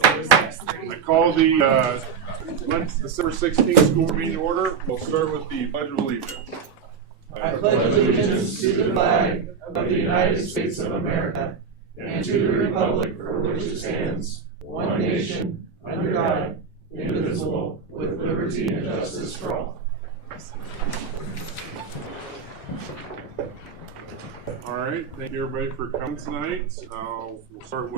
I call the December 16th school meeting order. We'll start with the Pledge of Allegiance. I pledge allegiance to the flag of the United States of America and to the republic for which it stands, one nation, under God, indivisible, with liberty and justice for all. All right, thank you everybody for coming tonight. We'll start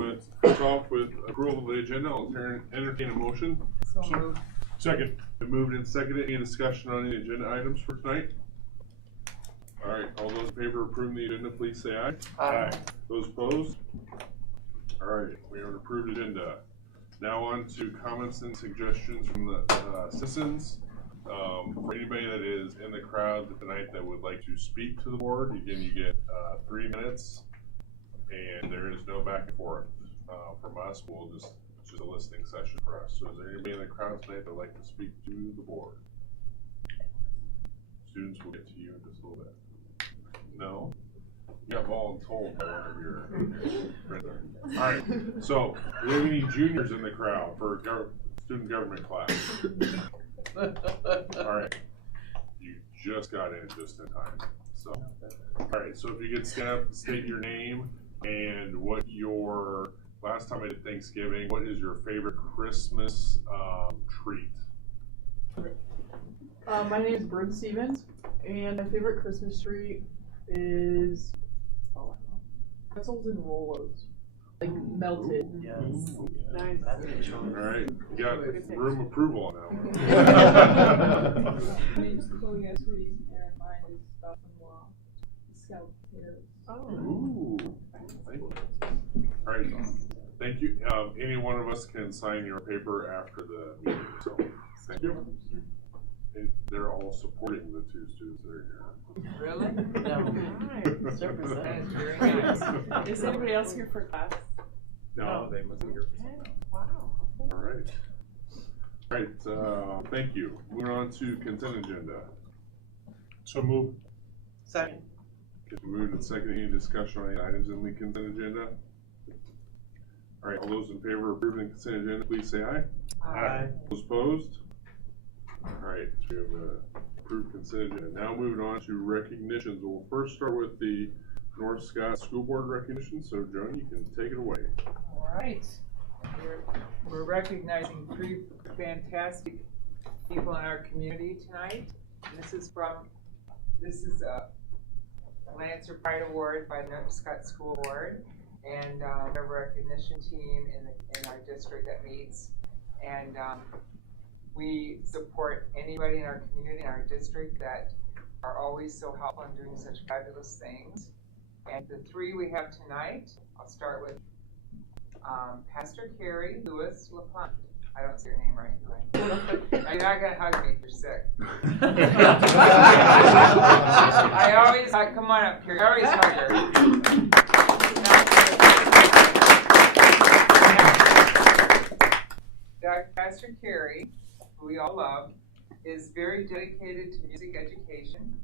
off with approval of the agenda. I'll entertain a motion. So moved. Second. Been moved and seconded. Any discussion on the agenda items for tonight? All right, all those in favor of approving the agenda, please say aye. Aye. Those opposed? All right, we have an approved agenda. Now on to comments and suggestions from the citizens. For anybody that is in the crowd tonight that would like to speak to the board, again, you get 3 minutes, and there is no back and forth from us. It's just a listening session for us. So is there anybody in the crowd tonight that would like to speak to the board? Students will get to you in just a little bit. No? You got voluntold by one of your friends. All right, so do we have any juniors in the crowd for student government class? All right, you just got in just in time. So, all right, so if you could stand up and state your name and what your, last time I did Thanksgiving, what is your favorite Christmas treat? My name is Bryn Stevens, and my favorite Christmas treat is pretzels and Rolos, like melted. Yes. Nice. All right, you got room approval on that one. My name's Chloe Esri, and mine is Stop and Walk Scout Potatoes. Ooh, thank you. All right, thank you. Any one of us can sign your paper after the meeting, so thank you. And they're all supporting the two students that are here. Really? No. Nice. That is very nice. Is anybody else here for class? No, they must be here. Wow. All right. All right, thank you. Moving on to consent agenda. So moved. Second. Moved and seconded. Any discussion on any items in the consent agenda? All right, all those in favor of approving the consent agenda, please say aye. Aye. Those opposed? All right, so we have approved consent agenda. Now moving on to recognitions. We'll first start with the North Scott School Board recognition. So Joan, you can take it away. All right. We're recognizing 3 fantastic people in our community tonight. This is a Lancer Pride Award by the North Scott School Board, and we have a recognition team in our district that meets, and we support anybody in our community, in our district, that are always so helpful in doing such fabulous things. And the 3 we have tonight, I'll start with Pastor Carrie Lewis LaPlante. I don't say your name right, do I? You're not going to hug me if you're sick. I always hug, come on up here, I always hug her. Pastor Carrie, who we all love, is very dedicated to music education.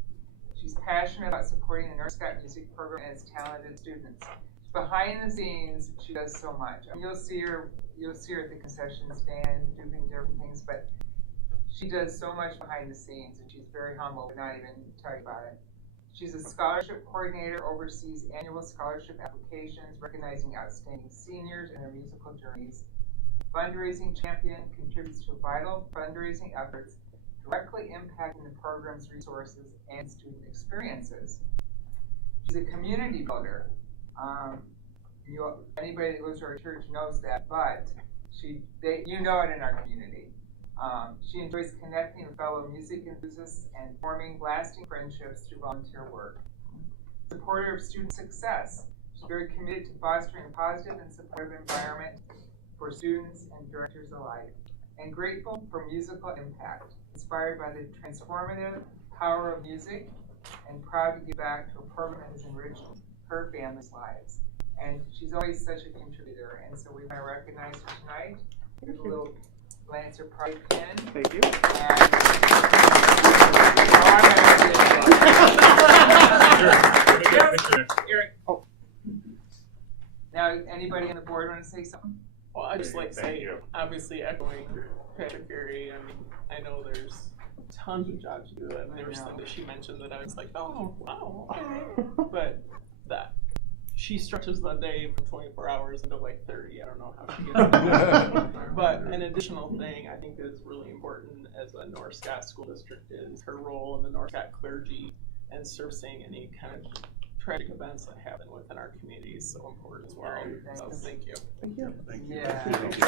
She's passionate about supporting the North Scott Music Program and its talented students. Behind the scenes, she does so much. You'll see her at the concession stand doing different things, but she does so much behind the scenes, and she's very humble to not even tell you about it. She's a scholarship coordinator, oversees annual scholarship applications, recognizing outstanding seniors in their musical journeys. Fundraising champion, contributes to vital fundraising efforts directly impacting the program's resources and student experiences. She's a community builder. Anybody that goes to our church knows that, but you know it in our community. She enjoys connecting with fellow music enthusiasts and forming lasting friendships through volunteer work. Supporter of student success. She's very committed to fostering a positive and supportive environment for students and directors alike. And grateful for musical impact, inspired by the transformative power of music, and proud to give back to a program that has enriched her family's lives. And she's always such a contributor, and so we want to recognize her tonight with a little Lancer Pride pin. Thank you. Now, anybody on the board want to say something? Well, I just like to Thank say, you. obviously echoing Patrick Carey, I mean, I know there's tons of jobs to do that, and there was something that she mentioned that I was like, oh, wow, okay. But that, she stretches the day from 24 hours into like 30, I don't know how she gets it. But an additional thing I think is really important as a North Scott school district is her role in the North Scott clergy and servicing any kind of tragic events that happen within our community is so important as well. Right, So thanks. thank you. Thank you. Thank you. Yeah. Thank you.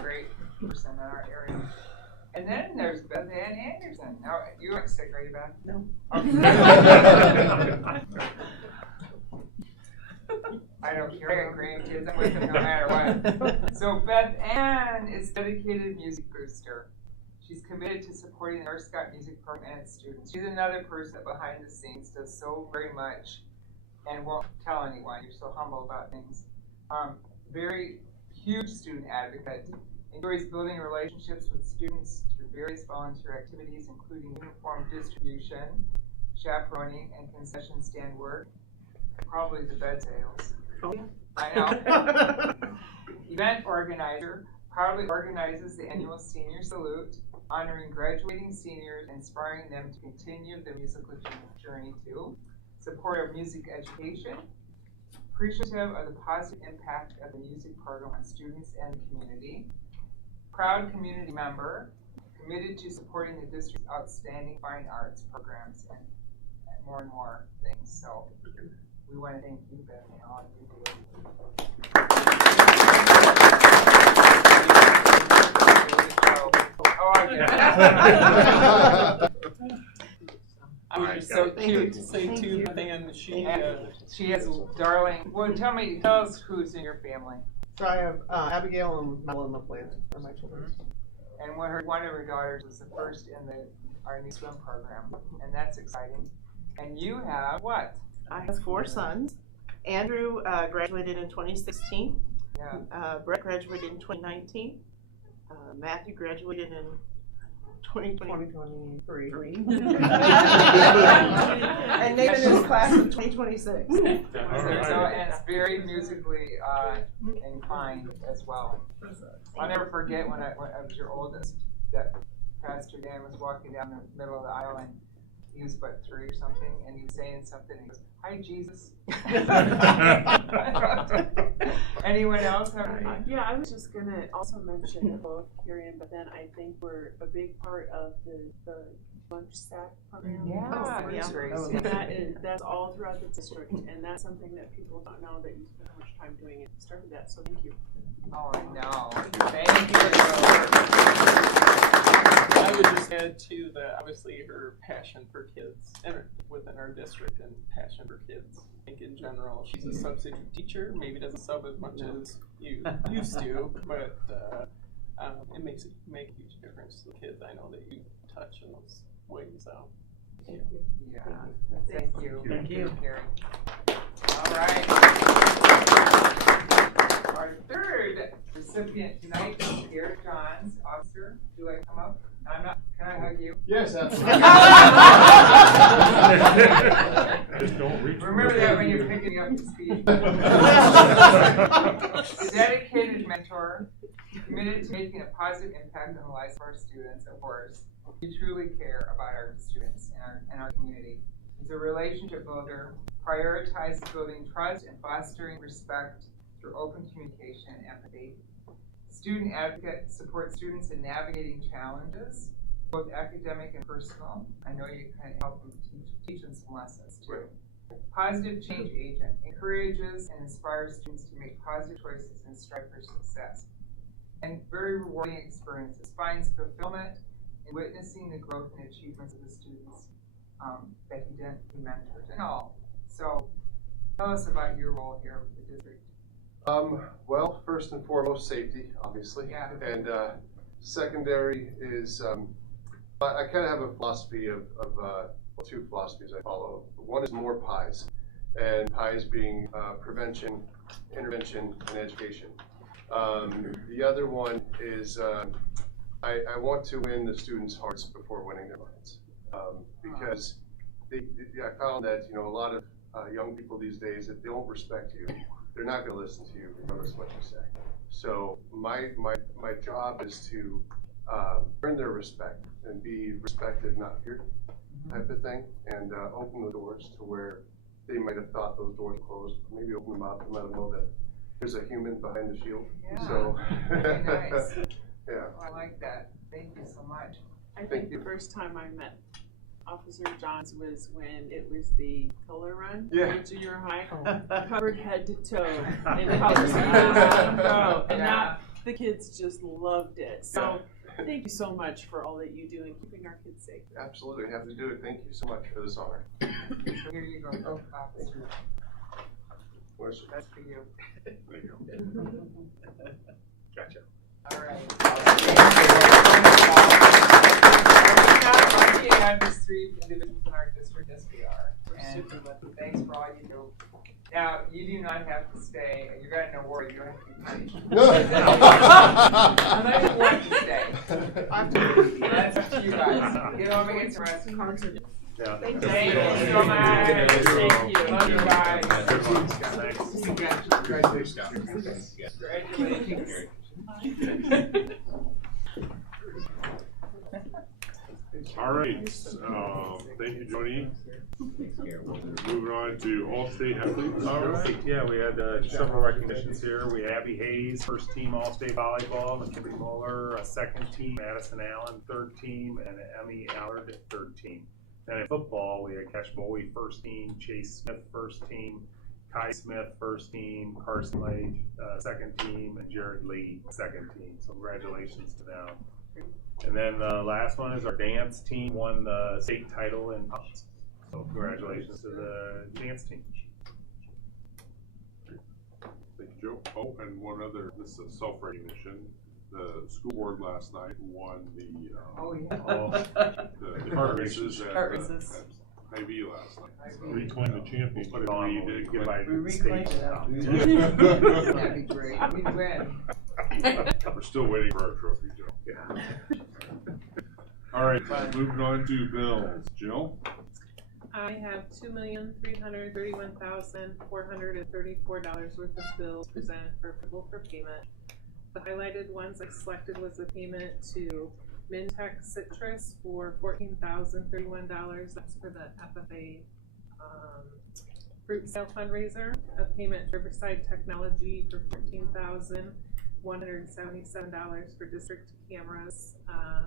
Great person in our area. And then there's Beth Ann Anderson. Now, you aren't sick, are you, Beth? No. I don't care. I got grandkids. I'm with them no matter what. So Beth Ann is dedicated music booster. She's committed to supporting the North Scott Music Program and its students. She's another person that behind the scenes does so very much and won't tell anyone. You're so humble about things. Very huge student advocate. Enjoys building relationships with students through various volunteer activities, including uniform distribution, chaperoning, and concession stand work. Probably the bed sales. Oh, yeah. I know. Event organizer. Proudly organizes the annual Senior Salute, honoring graduating seniors, inspiring them to continue the musical journey too. Support of music education. Appreciative of the positive impact of the music program on students and the community. Proud community member, committed to supporting the district's outstanding fine arts programs and more things. So we want to thank you, Beth, and all you do. Oh, I get it. I was just so cute to say too, and She has darling. Well, tell us who's in your family. So I have Abigail and Madeline LaPlante are my children. And one of her daughters was the first in our new swim program, and that's exciting. And you have what? I have 4 sons. Andrew graduated in 2016. Yeah. Brett graduated in 2019. Matthew graduated in 2023. And Nathan is class of 2026. So and it's very musically inclined as well. I'll never forget when I was your oldest, that Pastor Dan was walking down the middle of the aisle and he was but 3 or something, and he was saying something, and he goes, "Hi, Jesus." Anyone else? Yeah, I was just gonna also mention that both Carrie and Beth Ann, I think were a big part of the lunch stack program. Yeah, yeah. And that's all throughout the district, and that's something that people don't know that you spend so much time doing it. Started that, so thank you. Oh, I know. Thank you. I would just add too that obviously her passion for kids and within our district and passion for kids. I think in general, she's a substitute teacher. Maybe doesn't sub as much as you used to, but it makes a huge difference to the kids I know that you touch in those ways. So, Yeah. Thank you. Thank you. Carrie. All right. Our third recipient tonight is Garrett Johns, officer. Do I come up? I'm not. Can I hug you? Yes, absolutely. Just don't reach. Remember that when you're picking up the speed. A dedicated mentor, committed to making a positive impact on the lives of our students, of course. We truly care about our students and our community. He's a relationship builder, prioritizes building trust and fostering respect through open communication and empathy. Student advocate, supports students in navigating challenges, both academic and personal. I know you kind of help them teach them some lessons too. Positive change agent, encourages and inspires students to make positive choices and strive for success. And very rewarding experiences, finds fulfillment in witnessing the growth and achievements of the students that he mentors and all. So tell us about your role here with the district. Well, first and foremost, safety, obviously. Yeah. And secondary is, I kind of have a philosophy of 2 philosophies I follow. One is more pies, and pies being prevention, intervention, and education. The other one is I want to win the students' hearts before winning their minds, because I found that a lot of young people these days, if they don't respect you, they're not gonna listen to you regardless of what you say. So my job is to earn their respect and be respected, not feared, type of thing, and open the doors to where they might have thought those doors were closed. Maybe open them up and let them know that there's a human behind the shield. Yeah. So, Very nice. yeah. I like that. Thank you so much. I Thank think you. the first time I met Officer Johns was when it was the color run Yeah. to junior high, covered head to toe in colors. And that the kids just loved it. So thank you so much for all that you do in keeping our kids safe. Absolutely, I have to do it. Thank you so much for this honor. Here you go. Oh, officer. Where's- That's for you. There you go. Gotcha. All right. We have these 3 individuals in our district, yes we are. And thanks for all you do. Now, you do not have to stay. You got an award, you don't have to be punished. Unless you want to stay. That's up to you guys. Get over and get some rest. Yeah. Thank you so much. Thank you. Love you guys. Congratulations. All right, thank you, Joni. Moving on to All-State Athletes. All right, yeah, we had several recognitions here. We had Abby Hayes, first team All-State Volleyball, McKinley Muller, a second team, Madison Allen, third team, and Emmy Allard, third team. Then in football, we had Cash Bowie, first team, Chase Smith, first team, Kai Smith, first team, Carson Lage, second team, and Jared Lee, second team. So congratulations to them. And then the last one is our dance team won the state title in Pops. So congratulations to the dance team. Thank you, Joe. Oh, and one other, this is self-recognition. The school board last night won the, Oh, yeah. the kart races at Hy-Vee last night. So Reclaim the champion. Put it on, we did get by We the reclaimed state. it. That'd be great. We win. We're still waiting for our trophy, Joe. Yeah. All right, moving on to bills. Jill? I have $2,331,434 worth of bills presented for approval for payment. The highlighted ones I selected was the payment to Mintech Citrus for $14,031. That's for the FFA fruit sale fundraiser. A payment to Riverside Technology for $14,177 for district cameras.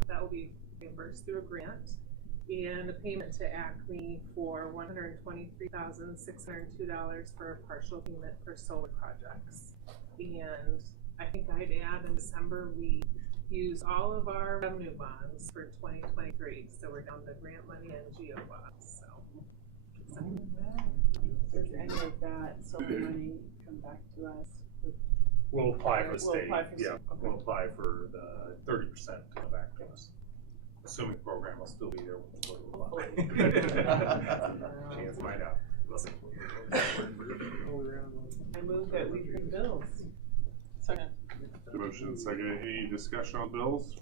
That will be reimbursed through a grant. And a payment to Acme for $123,602 for a partial payment for solar projects. And I think I'd add in December, we use all of our revenue bonds for 2023. So we're down to grant money and GO bonds, so. Does any of that solar money come back to us? We'll apply for the We'll state, apply for yeah, state, okay. we'll apply for the 30% to come back to us. Assuming the program will still be there when we go to apply. Chance might not. We'll see. I move that we pay bills. Second. Motion and second. Any discussion on bills?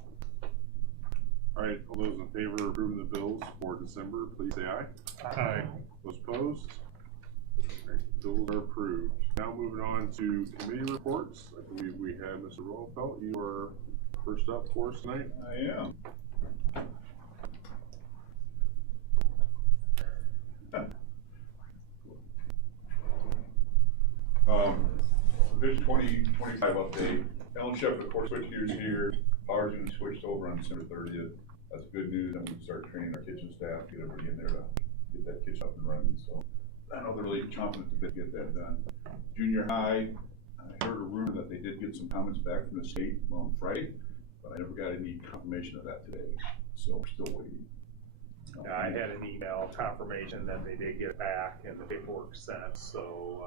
All right, all those in favor of approving the bills for December, please say aye. Aye. Those opposed? All right, bills are approved. Now moving on to committee reports. I believe we have Mr. Rosenfeld. You are first up for us tonight. I am. Vision 2025 update. Ellen Shepherd, of course, switch gears here. Power's going to be switched over on December 30th. That's good news. And we can start training our kitchen staff, get everybody in there to get that kitchen up and running. So I know they're really chomping at the bit to get that done. Junior high, I heard a rumor that they did get some comments back from the state on Friday, but I never got any confirmation of that today. So we're still waiting. Yeah, I had an email confirmation that they did get back and the paperwork sent, so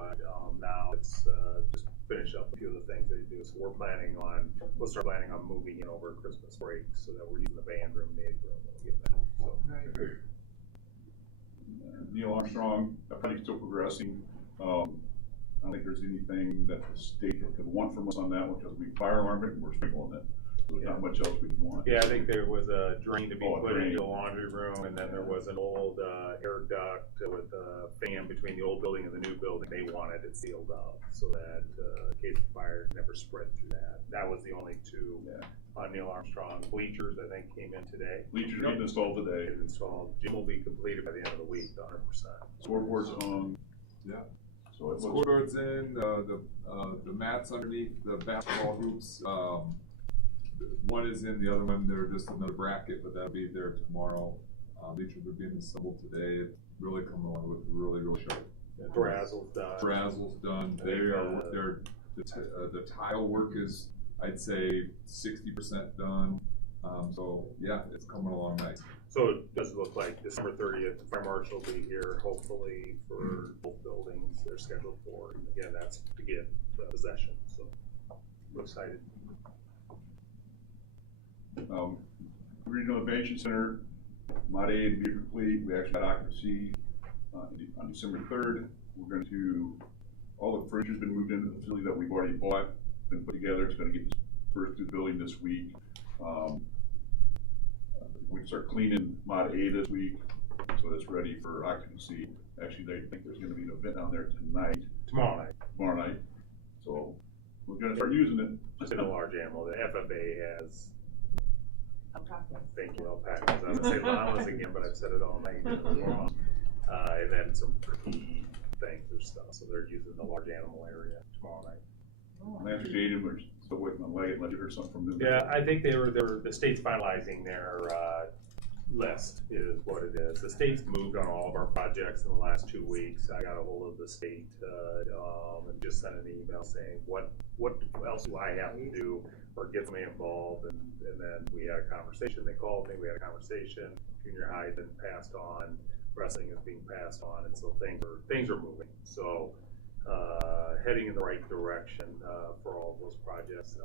now it's just finish up a few of the things they do. So we'll start planning on moving in over Christmas break so that we're using the band room, the egg room when we get back. So. Neil Armstrong, I think he's still progressing. I don't think there's anything that the state could want from us on that one because we fire alarm it and we're sprinkling it. There's not much else we can want. Yeah, I think there was a drain to be put drain. into the laundry room, and then there was an old air duct with the fan between the old building and the new building, they wanted it sealed up so that in case of fire never spread through that. That was the only two. Neil Armstrong bleachers, I think, came in today. Bleachers are getting installed today. Getting installed. Gym will be completed by the end of the week, 100%. Scoreboard's on. Yeah. So it looks. Scoreboard's in, the mats underneath the basketball hoops, one is in, the other one, they're just another bracket, but that'll be there tomorrow. Bleachers are being assembled today. It's really coming along with really sharp. Brazzle's done. Brazzle's done. The tile work is, I'd say, 60% done. So yeah, it's coming along nice. So it does look like December 30th, the fire marshal will be here, hopefully, for both buildings they're scheduled for. And again, that's to get possession, so I'm excited. Regional Innovation Center, Mod A to be complete. We actually got occupancy on December 3rd. We're going to, all the furniture's been moved into the facility that we've already bought, been put together. It's going to get dispersed through the building this week. We can start cleaning Mod A this week, so it's ready for occupancy. Actually, they think there's going to be an event down there Tomorrow night. So we're going to start using it. Just in a large animal. The FFA has. Thank you, alpacas. I was going to say llamas again, but I've said it all night. And then some turkey things or stuff. So they're using the large animal area tomorrow night. Master Stadium, we're still waiting on Leggett unless you heard something from them. Yeah, I think the state's finalizing their list is what it is. The state's moved on all of our projects in the last 2 weeks. I got a hold of the state and just sent an email saying what else do I have to do or get me involved, and then we had a conversation. They called me, we had a conversation. Junior high has been passed on, wrestling is being passed on, and so things are moving. So heading in the right direction for all of those projects.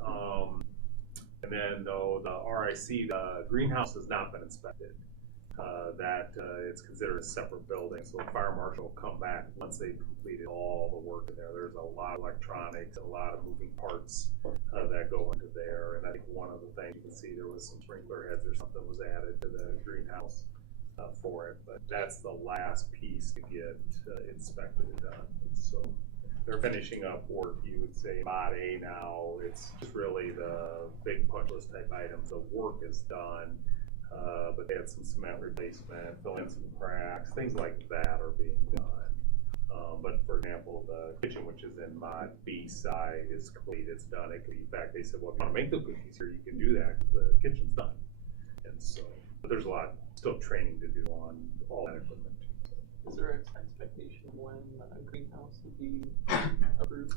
And then though the RIC, the greenhouse has not been inspected. It's considered a separate building, so the fire marshal will come back once they've completed all the work in there. There's a lot of electronics and a lot of moving parts that go into there. And I think one of the things you can see, there was some sprinkler heads or something was added to the greenhouse for it, but that's the last piece to get inspected and done. So they're finishing up work, you would say, Mod A now. It's just really the big punch list type items. The work is done, but they had some cement replacement, fill in some cracks, things like that are being done. But for example, the kitchen, which is in Mod B side, is complete, it's done. It could be, in fact, they said, well, if you want to make the cookies here, you can do that because the kitchen's done. And so, but there's a lot still training to do on all that equipment. Is there an expectation when a greenhouse will be approved?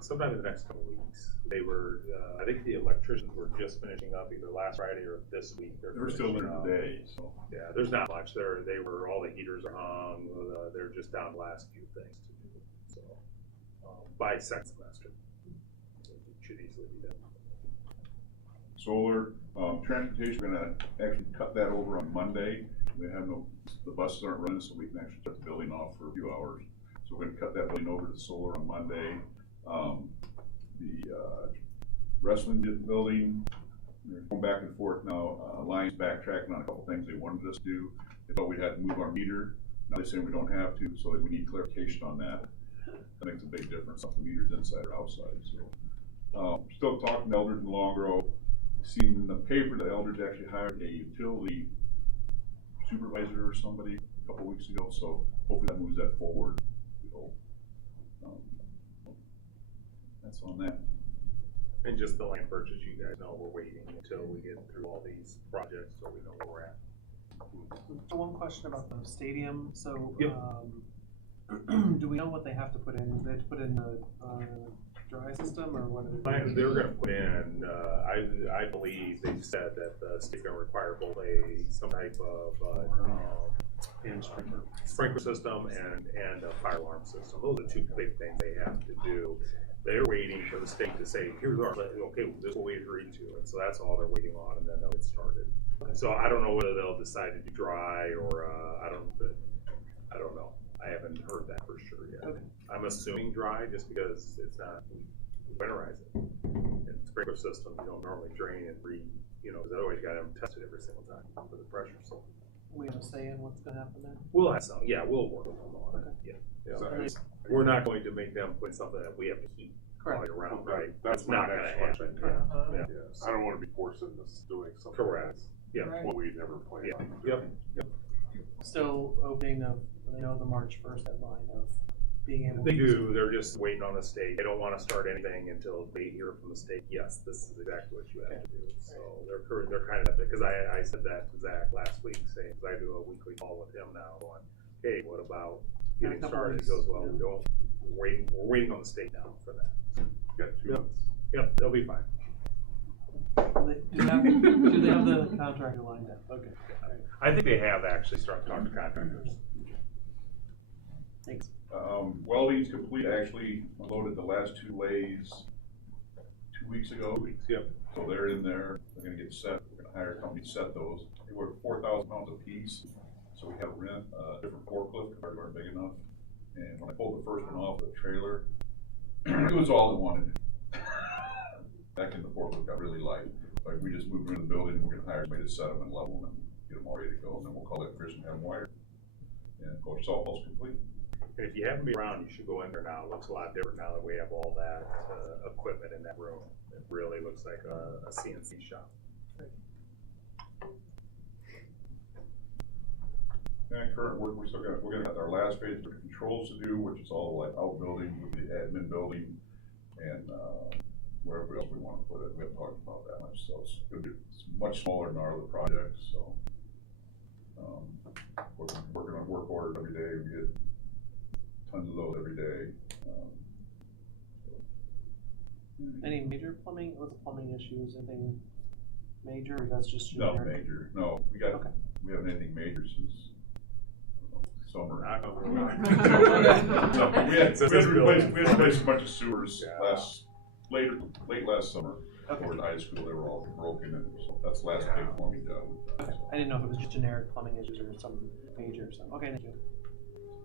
Sometime in the next couple of weeks. They were, I think the electricians were just finishing up either last Friday or this week. They're still there today, so. Yeah, there's not much. They were, all the heaters are hung. They're just down the last few things to do. So, by second semester, it should easily be done. Solar, transportation, we're gonna actually cut that over on Monday. We have the buses aren't running, so we can actually shut the building off for a few hours. So we're gonna cut that building over to solar on Monday. The wrestling building, we're going back and forth now. Lions backtracking on a couple things they wanted us to do. They thought we had to move our meter. Now they're saying we don't have to, so we need clarification on that. That makes a big difference if the meter's inside or outside. So still talking to Eldridge and Long Grove. Seen in the paper that Eldridge actually hired a utility supervisor or somebody a couple weeks ago, so hopefully that moves that forward. That's on that. And just the land purchase, you guys know we're waiting until we get through all these projects so we know where we're at. One question about the stadium. So, yep. Do we know what they have to put in? Do they have to put in the dry system, or what are they? They're going to put in. I believe they said that the state's going to require both some type of sprinkler system and a fire alarm system. Those are the two big things they have to do. They're waiting for the state to say, here's our, okay, this is what we agreed to. And so that's all they're waiting on, and then they'll get started. Okay. So I don't know whether they'll decide to do dry or I don't know. I haven't heard that for sure yet. Okay. I'm assuming dry just because it's not, we winterize it. And sprinkler system, you don't normally drain and because otherwise you got to have them tested every single time for the pressure. So We have a say in what's gonna happen there? We'll have some, yeah, we'll work with them on it, yeah. So- We're not going to make them put something that we have to keep all year round, right? That's not my gonna next happen. question. Yeah. Yes, I don't wanna be forced into doing something. Correct. that's Yeah. What we never planned Yeah. on doing. Yep. Still opening of, the March 1st deadline of being able to. They do, they're just waiting on the state. They don't wanna start anything until they hear from the state, yes, this is exactly what you have to do. So they're kind of, because I said that to Zach last week, saying, because I do a weekly call with him now on, hey, what about getting started? He goes, well, we don't, we're waiting on the state now for that. Got 2 months. Yep, they'll be fine. Do they have the contractor lined up? Okay. I think they have actually started talking to contractors. Thanks. Welding's complete, actually loaded the last 2 lathes 2 weeks ago. Yep. So they're in there, they're gonna get set, we're gonna hire a company to set those. They were 4,000 pounds a piece, so we had to rent a different forklift, because ours weren't big enough. And when I pulled the first one off the trailer, it was all it wanted. Back in the forklift got really light. Like, we just moved into the building, we're gonna hire somebody to set them and level them and get them all ready to go, and then we'll call that Chris and have them wired. And of course, softball's complete. And if you haven't been around, you should go in there now. It looks a lot different now that we have all that equipment in that room. It really looks like a CNC shop. And current work, we're gonna have our last phase of controls to do, which is all like outbuilding, with the admin building, and wherever else we wanna put it. We haven't talked about that much, so it's gonna be much smaller than our other projects, so. We're working on work orders every day, we get tons of those every day. Any major plumbing issues, anything major, or that's just Nothing generic? major, no, we haven't anything major since, summer. No, we had to replace a bunch of sewers late last summer. Before the high school, they were all broken, and so that's the last big one we done. Okay. I didn't know if it was just generic plumbing issues or some major or something. Okay, thank you.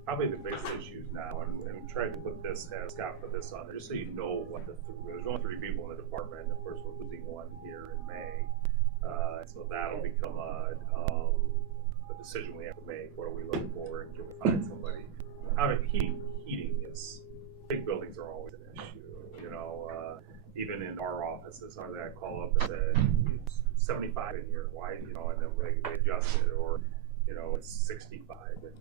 Probably the biggest issues now, and trying to put this, Scott put this on there, just so you know what there's only 3 people in the department, and of course, we're losing 1 here in May. So that'll become a decision we have to make. What are we looking for, and can we find somebody? Heating is, big buildings are always an issue, even in our offices, I call up and say, it's 75 in here, why, and then they adjust it, or, it's 65, and,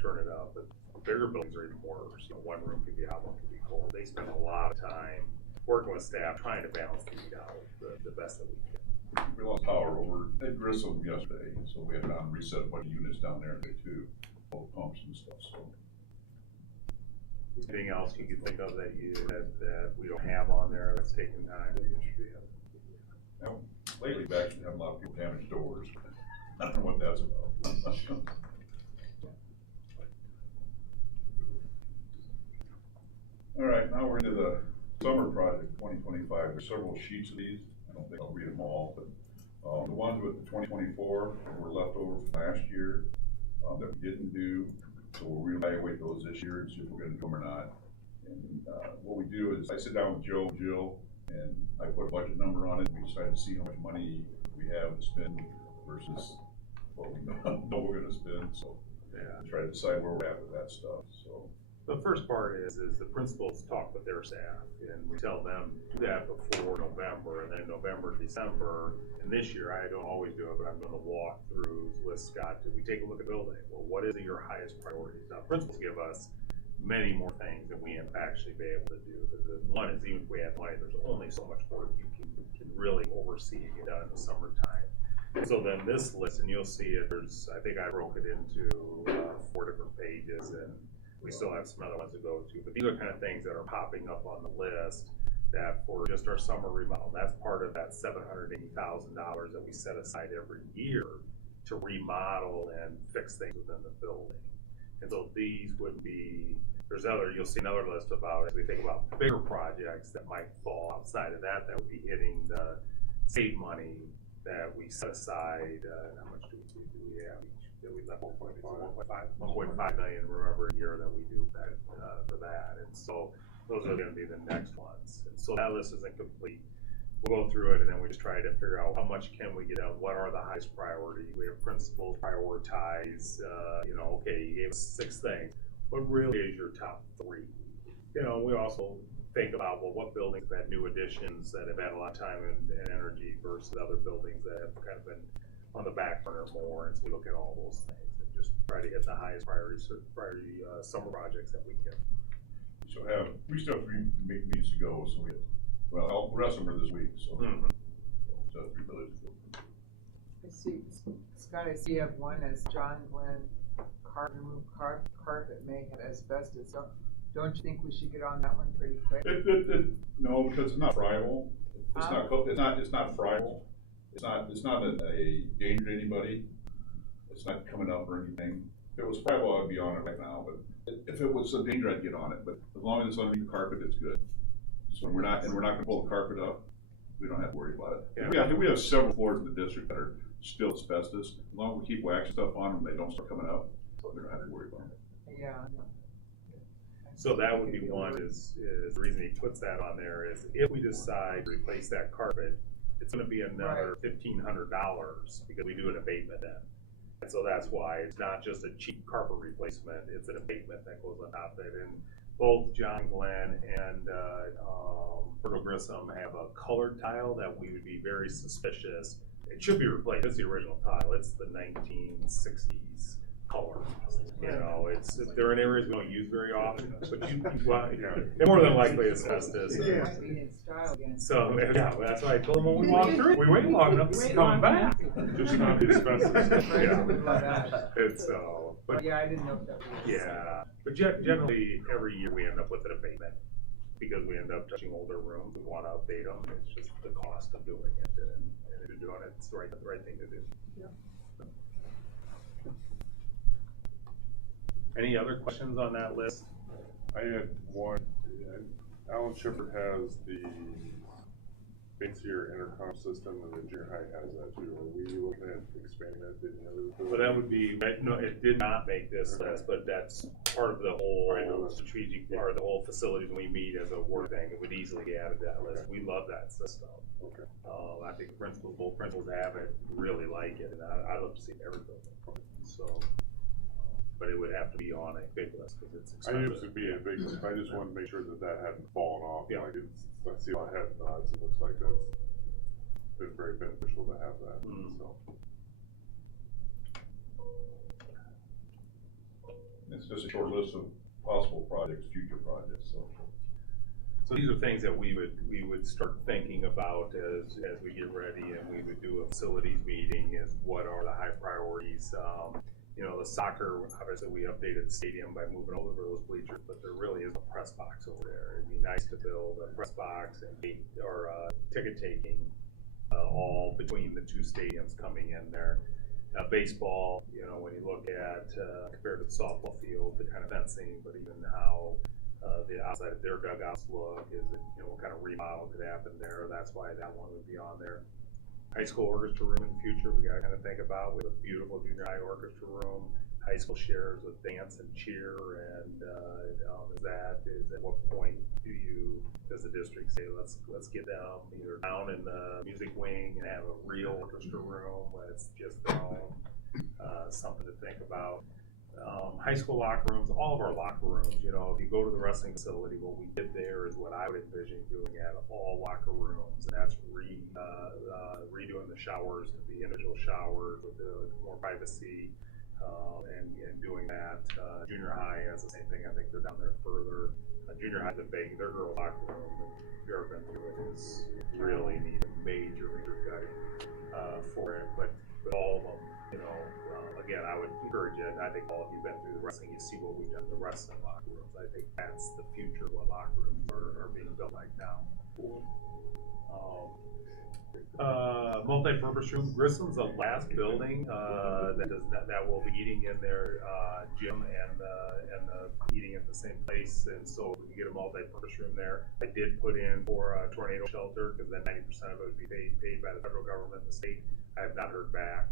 turn it up. But bigger buildings are even worse. One room can be hot, one can be cold. They spend a lot of time working with staff, trying to balance things out the best that we can. We lost power over at Grissom yesterday, so we had to reset a bunch of units down there too, all the pumps and stuff, so. Anything else you can think of that we don't have on there that's taking time? Now, lately, we've actually had a lot of people damage doors. I don't know what that's about. All right, now we're into the summer project 2025. There's several sheets of these. I don't think I'll read them all, but the ones with the 2024 were left over from last year that we didn't do. So we'll reevaluate those this year and see if we're gonna do them or not. And what we do is I sit down with Joe and Jill, and I put a budget number on it. We decide to see how much money we have to spend versus what we know we're gonna spend. So try to decide where we're at with that stuff. So the first part is the principals talk with their staff, and we tell them do that before November, and then November, December. And this year, I don't always do it, but I'm doing the walkthroughs with Scott. Did we take a look at the building? Well, what is your highest priorities? Now, principals give us many more things than we actually be able to do. Because one is, even if we have money, there's only so much work you can really oversee and get done in the summertime. So then this list, and you'll see it, I think I broke it into 4 different pages, and we still have some other ones to go to. But these are kind of things that are popping up on the list that for just our summer remodel, that's part of that $780,000 that we set aside every year to remodel and fix things within the building. And so these would be, you'll see another list about, as we think about bigger projects that might fall outside of that, that would be hitting the save money that we set aside. How much do we have each? We left 1.5 million, remember, a year that we do that for that. And so those are going to be the next ones. And so that list isn't complete. we'll go through it and then we just try to figure out how much can we get done, what are the highest priority. We have principals prioritize, okay, you gave us 6 things. What really is your top 3? We also think about, well, what buildings have had new additions that have had a lot of time and energy versus other buildings that have kind of been on the back burner more. And so we look at all those things and just try to hit the highest priority summer projects that we can. We still have 3 meetings to go, so the rest of them are this week, so. So 3 villages. I see, Scott, I see you have one as John Glenn remove carpet may have asbestos. So don't you think we should get on that one pretty quick? No, because it's not friable. It's not friable. It's not a danger to anybody. It's not coming up or anything. If it was friable, I'd be on it right now, but if it was a danger, I'd get on it. But as long as it's underneath the carpet, it's good. So we're not going to pull the carpet up. We don't have to worry about it. Yeah. We have several floors in the district that are still asbestos. As long as we keep wax stuff on them, they don't start coming up. So we don't have to worry about it. Yeah. So that would be one is the reason he puts that on there is if we decide to replace that carpet, it's going to be another $1,500 because we do an abatement then. And so that's why it's not just a cheap carpet replacement, it's an abatement that goes on top of it. And both John Glenn and Berto Grissom have a colored tile that we would be very suspicious. It should be replaced. It's the original tile. It's the 1960s color. They're in areas we don't use very often, but they're more than likely asbestos. So that's why I told them when we walked through. We waited long enough to come back. Just not the asbestos. But yeah, I didn't know that. But generally every year we end up with an abatement because we end up touching older rooms. We want to update them. It's just the cost of doing it, and if you're doing it, it's the right thing to do. Yeah. Any other questions on that list? I had one. Alan Shepard has the fancier intercom system, and the junior high has that too. Are we looking at expanding that? Well, that would be, no, it did not make this list, but that's part of the whole strategic part of the whole facilities we meet as a work thing. It would easily be added to that list. We love that system. Okay. I think both principals have it, really like it, and I'd love to see every building. So. But it would have to be on a big list because it's expensive. I used to be a big list. I just wanted to make sure that hadn't fallen off. Yeah. Like I see a lot of head nods. It looks like that's been very beneficial to have that. So. It's just a short list of possible projects, future projects. So these are things that we would start thinking about as we get ready, and we would do a facilities meeting. Is what are the high priorities? The soccer, obviously we updated the stadium by moving over those bleachers, but there really is a press box over there. It'd be nice to build a press box and ticket taking all between the 2 stadiums coming in there. Baseball, when you look at compared to the softball field, the kind of fencing, but even how the outside of their dugouts look, is it, what kind of remodel could happen there? That's why that one would be on there. High school orchestra room in the future, we got to kind of think about. We have a beautiful junior high orchestra room. High school shares with dance and cheer, and is at what point does the district say let's get them either down in the music wing and have a real orchestra room, but it's just their own, something to think about. High school locker rooms, all of our locker rooms, if you go to the wrestling facility, what we did there is what I would envision doing at all locker rooms, and that's redoing the showers to be individual showers with more privacy, and doing that. Junior high has the same thing. I think they're down there further. Junior high's a big, their girl locker room, if you've ever been through it, is really need a major guide for it, but all of them, again, I would encourage it. I think all of you have been through the wrestling, you see what we've done to the wrestling locker rooms. I think that's the future of what locker rooms are being built like now. Multi-purpose room. Grissom's the last building that will be eating in their gym and the eating at the same place, and so we can get a multi-purpose room there. I did put in for a tornado shelter because then 90% of it would be paid by the federal government and the state. I have not heard back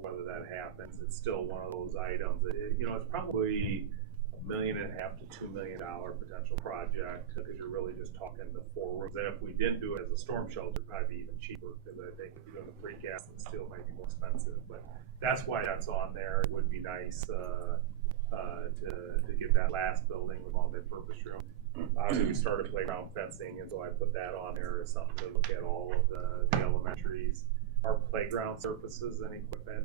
whether that happens. It's still one of those items that it's probably $1.5 million to $2 million potential project, because you're really just talking the 4 rooms. And if we didn't do it as a storm shelter, it'd probably be even cheaper, because I think if you're doing the precast, it still might be more expensive. But that's why that's on there. It would be nice to get that last building with multi-purpose room. Obviously, we started playground fencing, and so I put that on there as something to look at all of the elementaries. Our playground surfaces and equipment,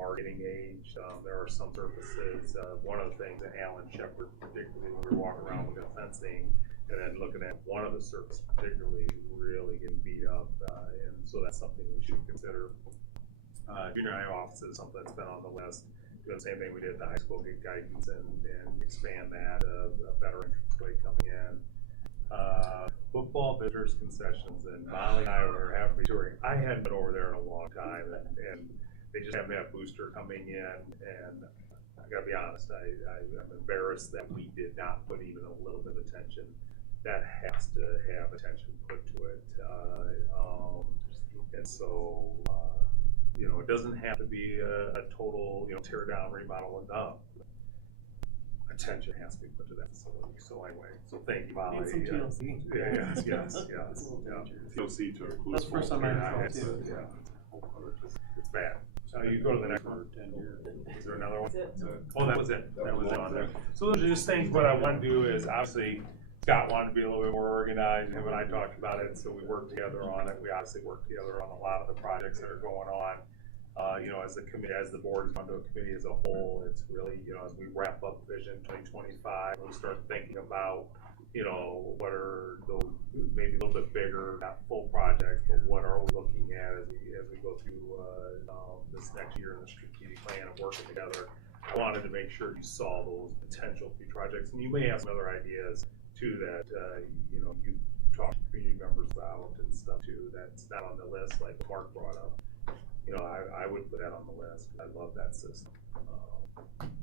are getting aged. There are some surfaces. One of the things that Alan Shepard, particularly when we were walking around with the fencing, and then looking at one of the surfaces particularly really getting beat up, and so that's something we should consider. Junior high office is something that's been on the list. Do the same thing we did at the high school, get guidance and expand that, a better entranceway coming in. Football visitors concessions, and Molly and I were having touring. I hadn't been over there in a long time, and they just have that booster coming in, and I gotta be honest, I'm embarrassed that we did not put even a little bit of attention. That has to have attention put to it, and so it doesn't have to be a total tear down, remodel, and up. Attention has to be put to that facility. So anyway, so thank you, Molly. Some TLC. Yes. TLC to include. That's the first time I heard It's too. It's bad. So you go to the next one. Is there another one? Oh, that was it. That was it on there. So those are just things. What I want to do is obviously Scott wanted to be a little bit more organized. Him and I talked about it, so we worked together on it. We obviously worked together on a lot of the projects that are going on. As the committee, as the board has gone to a committee as a whole, it's really, as we wrap up Vision 2025, we start thinking about, what are those maybe a little bit bigger, not full projects, but what are we looking at as we go through this next year in the strategic plan and working together. I wanted to make sure you saw those potential few projects, and you may have some other ideas too that you talk to community members about and stuff too. That's not on the list, like Mark brought up. I would put that on the list. I love that system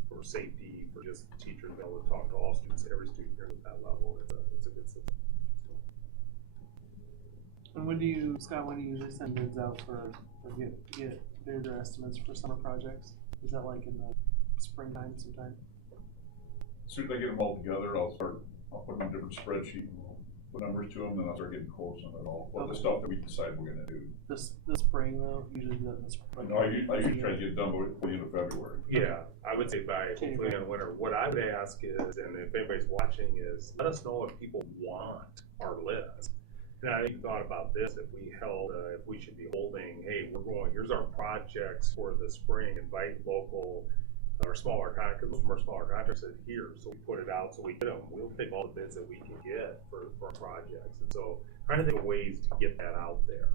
for safety, for just teachers being able to talk to all students, every student here at that level. It's a good system. And Scott, when do you usually send bids out for get bigger estimates for summer projects? Is that like in the springtime sometime? As soon as I get them all together, I'll put them on a different spreadsheet and we'll put numbers to them, and I'll start getting quotes on it all. Well, the stuff that we decide we're gonna do. This spring though, usually do that in the spring. No, I usually try to get it done by the end of February. Yeah, I would say by hopefully in winter. What I would ask is, and if anybody's watching, is let us know if people want our list. And I even thought about this, if we should be holding, hey, here's our projects for the spring, invite local or smaller contractors, most of our smaller contractors are here, so we put it out, so we get them. We'll take all the bids that we can get for projects, and so trying to think of ways to get that out there.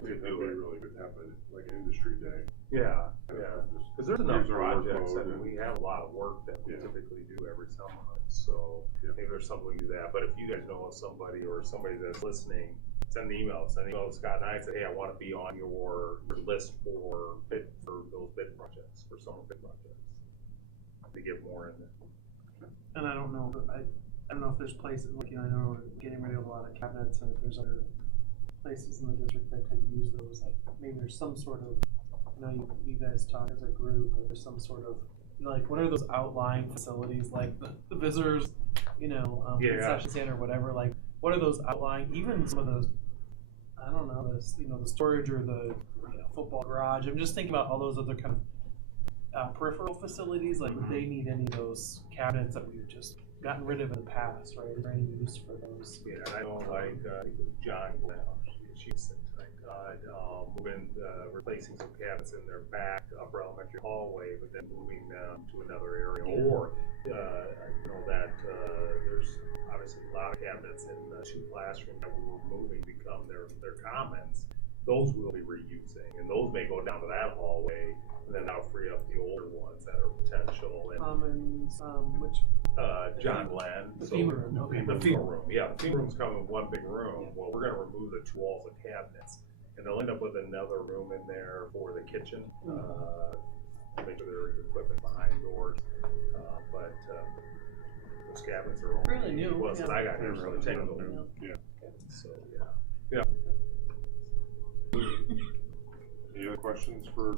That'd be really good to have like an industry day. Yeah, because there's enough projects. I mean, and we have a lot of work that we typically do every summer, so maybe there's something we can do that. But if you guys know of somebody or somebody that's listening, send an email to Scott and I and say, hey, I want to be on your list for those bid projects, for summer bid projects, to get more in there. And I don't know, I don't know if there's places, I know we're getting rid of a lot of cabinets, and if there's other places in the district that could use those, like maybe there's some sort of, you guys talk as a group, or there's some sort of, what are those outlying facilities, like the visitors, concession stand or whatever, like, what are those outlying, even some of those, I don't know, the storage or the football garage. I'm just thinking about all those other kind of peripheral facilities, like would they need any of those cabinets that we've just gotten rid of in the past, right? Is there any use for those? Yeah, I don't like John Glenn, she's sick tonight, replacing some cabinets in their back upper elementary hallway, but then moving them to another area. Or there's obviously a lot of cabinets in the 2 classrooms that we were moving become their commons. Those we'll be reusing, and those may go down to that hallway, and then that'll free up the older ones that are potential. And, Commons, which? John Glenn. The FEMA room. Okay. The FEMA room, yeah. The FEMA room's coming with one big room. Well, we're going to remove the 2 walls of cabinets, and they'll end up with another room in there for the kitchen. Make sure there is equipment behind doors, but those cabinets are fairly new. Well, since I got here, so it's taken a little. Yeah. So yeah. Any other questions for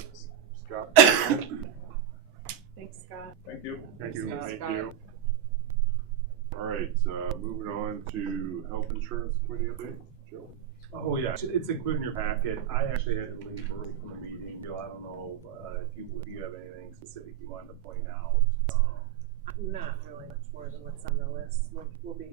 Scott? Thanks Thanks, Scott. Thank you. Thank you. Thanks, Thank Scott. you. All right, moving on to health insurance committee update. Joe. Oh, yeah, it's included in your packet. I actually had to leave early from the meeting. Bill, I don't know if you have anything specific you wanted to point out. Not really much more than what's on the list. We'll be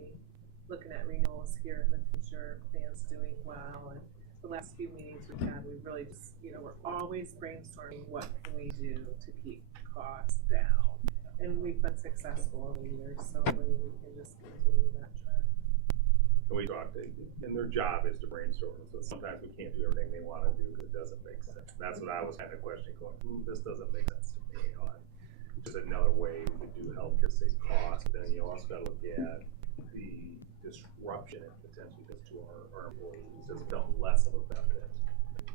looking at renewals here in the future, plans doing well, and the last few meetings we've had, we've really just, we're always brainstorming what can we do to keep costs down. And we've been successful over the years, so we can just continue that trend. And we talked, and their job is to brainstorm, so sometimes we can't do everything they want to do because it doesn't make sense. That's what I was kind of questioning, going, this doesn't make sense to me. Just another way we could do healthcare, save costs, but then you also got to look at the disruption it potentially does to our employees. It's become less of a benefit.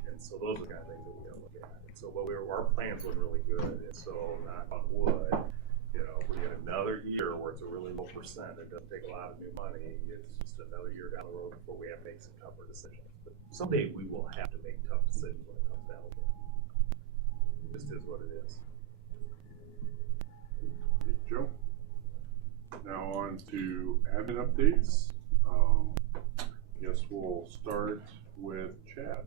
And so those are the kind of things that we got to look at. And so our plans look really good. And so knock on wood, we get another year where it's a really low percent. It doesn't take a lot of new money. It's just another year down the road before we have to make some tougher decisions. But someday we will have to make tough decisions when it comes to healthcare. It just is what it is. Thank you, Joe. Now on to admin updates. Guess we'll start with Chad.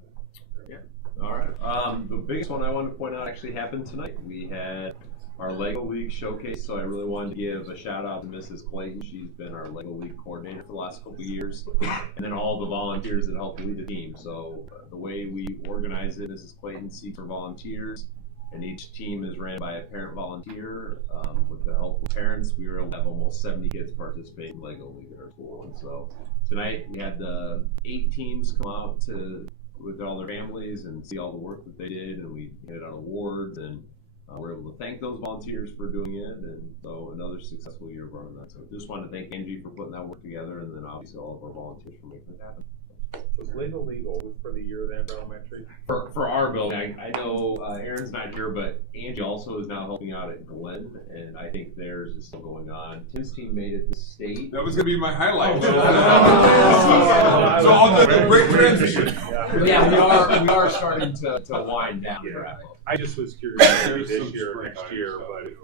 Yeah. All right. The biggest one I wanted to point out actually happened tonight. We had our Lego League showcase, so I really wanted to give a shout out to Mrs. Clayton. She's been our Lego League coordinator for the last couple of years, and then all the volunteers that helped lead the team. So the way we organize it, Mrs. Clayton seeks for volunteers, and each team is ran by a parent volunteer. With the help of parents, we were able to have almost 70 kids participate in Lego League at our school. And so tonight we had the 8 teams come out with all their families and see all the work that they did, and we handed out awards, and we're able to thank those volunteers for doing it. And so another successful year of running that. So just wanted to thank Angie for putting that work together, and then obviously all of our volunteers for making it happen. So is Lego League over for the year then, Elementary? For our building, I know Aaron's not here, but Angie also is now helping out at Glenn, and I think theirs is still going on. Tim's team made it to state. That was going to be my highlight. So all the great transition. Yeah, we are starting to wind down. Yeah. I just was curious this year or next year, but if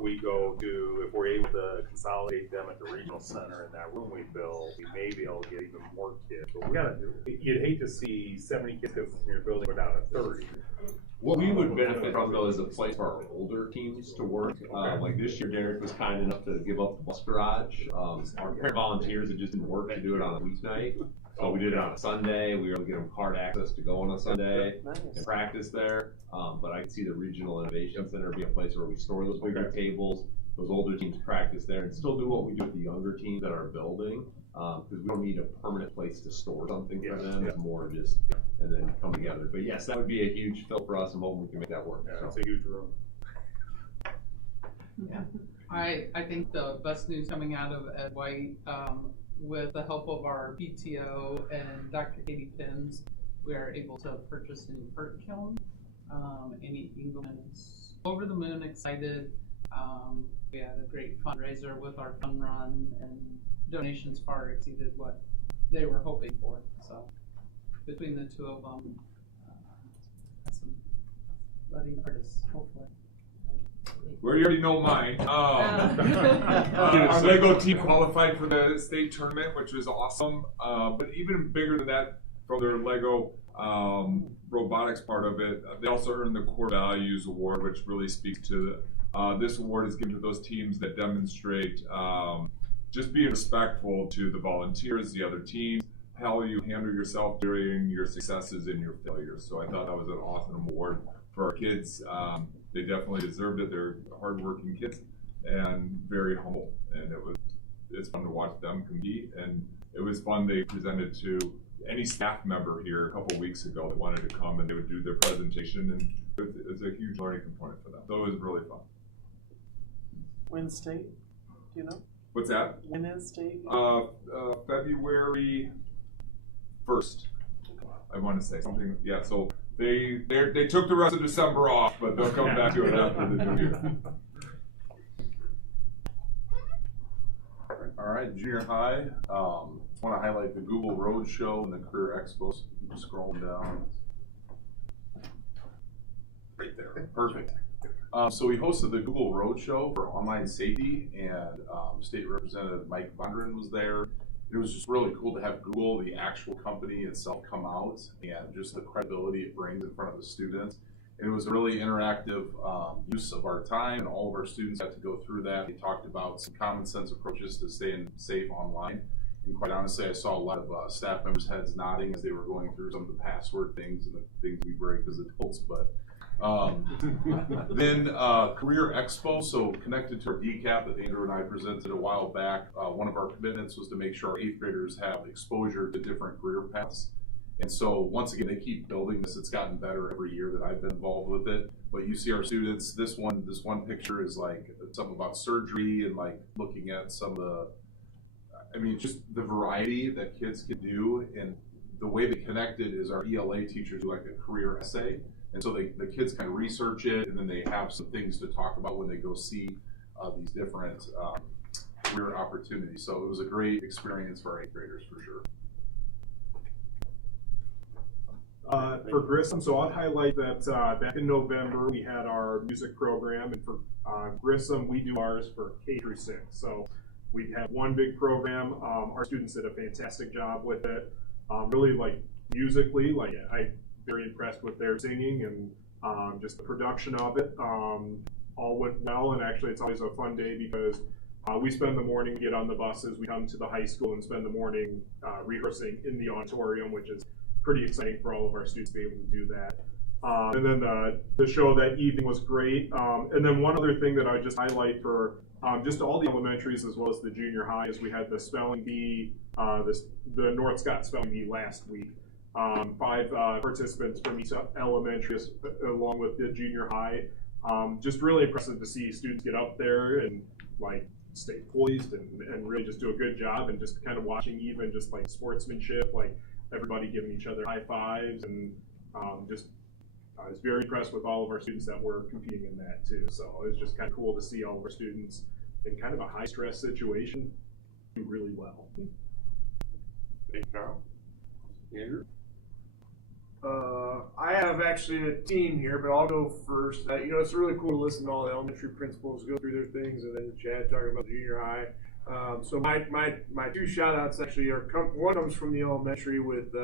we're able to consolidate them at the regional center in that room we built, we may be able to get even more kids. But we gotta do it. You'd hate to see 70 kids in your building go down to 30. What we would benefit from though is a place for our older teams to work. Like this year, Derek was kind enough to give up the bus garage. Our parent volunteers, it just didn't work to do it on a weeknight. So we did it on a Sunday. We were able to get them card access to go on a Sunday and practice there. But I could see the Regional Innovation Center be a place where we store those bigger tables, those older teams practice there, and still do what we do with the younger teams at our building. Because we don't need a permanent place to store something for them. It's more just, and then come together. But yes, that would be a huge fill for us, and hoping we can make that work. Yeah, it's a huge room. Yeah, I think the best news coming out of Ed White, with the help of our PTO and Dr. Katie Pins, we are able to purchase a new perk kiln. Amy Engelman is over the moon excited. We had a great fundraiser with our fun run, and donations far exceeded what they were hoping for. So between the two of them, some budding artists, hopefully. Well, you already know mine. Our Lego team qualified for the state tournament, which was awesome. But even bigger than that, from their Lego robotics part of it, they also earned the Core Values Award, which really speaks to this award is given to those teams that demonstrate just being respectful to the volunteers, the other teams, how you handle yourself during your successes and your failures. So I thought that was an awesome award for our kids. They definitely deserved it. They're hardworking kids and very humble, and it's fun to watch them compete. And it was fun. They presented to any staff member here a couple weeks ago that wanted to come, and they would do their presentation, and it was a huge learning component for them. So it was really fun. When state? Do you know? What's that? When is state? February 1st. I want to say something. Yeah. So. They took the rest of December off, but they'll come back to it after the new year. All right, junior high. Want to highlight the Google Road Show and the Career Expos. Keep scrolling down. Right there. Perfect. So we hosted the Google Roadshow for online safety, and State Representative Mike Bondren was there. It was just really cool to have Google, the actual company itself, come out and just the credibility it brings in front of the students. And it was a really interactive use of our time, and all of our students had to go through that. They talked about some common sense approaches to staying safe online. And quite honestly, I saw a lot of staff members' heads nodding as they were going through some of the password things and the things we break as adults. But then Career Expo, so connected to our DCAP that Andrew and I presented a while back, one of our commitments was to make sure our 8th graders have exposure to different career paths. And so once again, they keep building this. It's gotten better every year that I've been involved with it. But you see our students, this one picture is like something about surgery and like looking at some of the, I mean, just the variety that kids can do. And the way they connect it is our ELA teachers do like a career essay. And so the kids kind of research it, and then they have some things to talk about when they go see these different career opportunities. So it was a great experience for our 8th graders for sure. For Grissom, so I'd highlight that back in November we had our music program, and for Grissom we do ours for K through 6. So we had one big program. Our students did a fantastic job with it. Really like musically, like I'm very impressed with their singing and just the production of it. All went well, and actually it's always a fun day because we spend the morning, get on the buses, we come to the high school and spend the morning rehearsing in the auditorium, which is pretty exciting for all of our students to be able to do that. And then the show that evening was great. And then one other thing that I would just highlight for just all the elementaries as well as the junior high is we had the spelling bee, the North Scott spelling bee last week. 5 participants from each elementary along with the junior high. Just really impressive to see students get up there and like stay poised and really just do a good job, and just kind of watching even just like sportsmanship, like everybody giving each other high fives, and I was very impressed with all of our students that were competing in that too. So it was just kind of cool to see all of our students in kind of a high stress situation do really well. Thank you, Kyle. Andrew? I have actually a team here, but I'll go first. It's really cool to listen to all the elementary principals go through their things, and then Chad talking about junior high. So my 2 shout outs actually are, one comes from the elementary with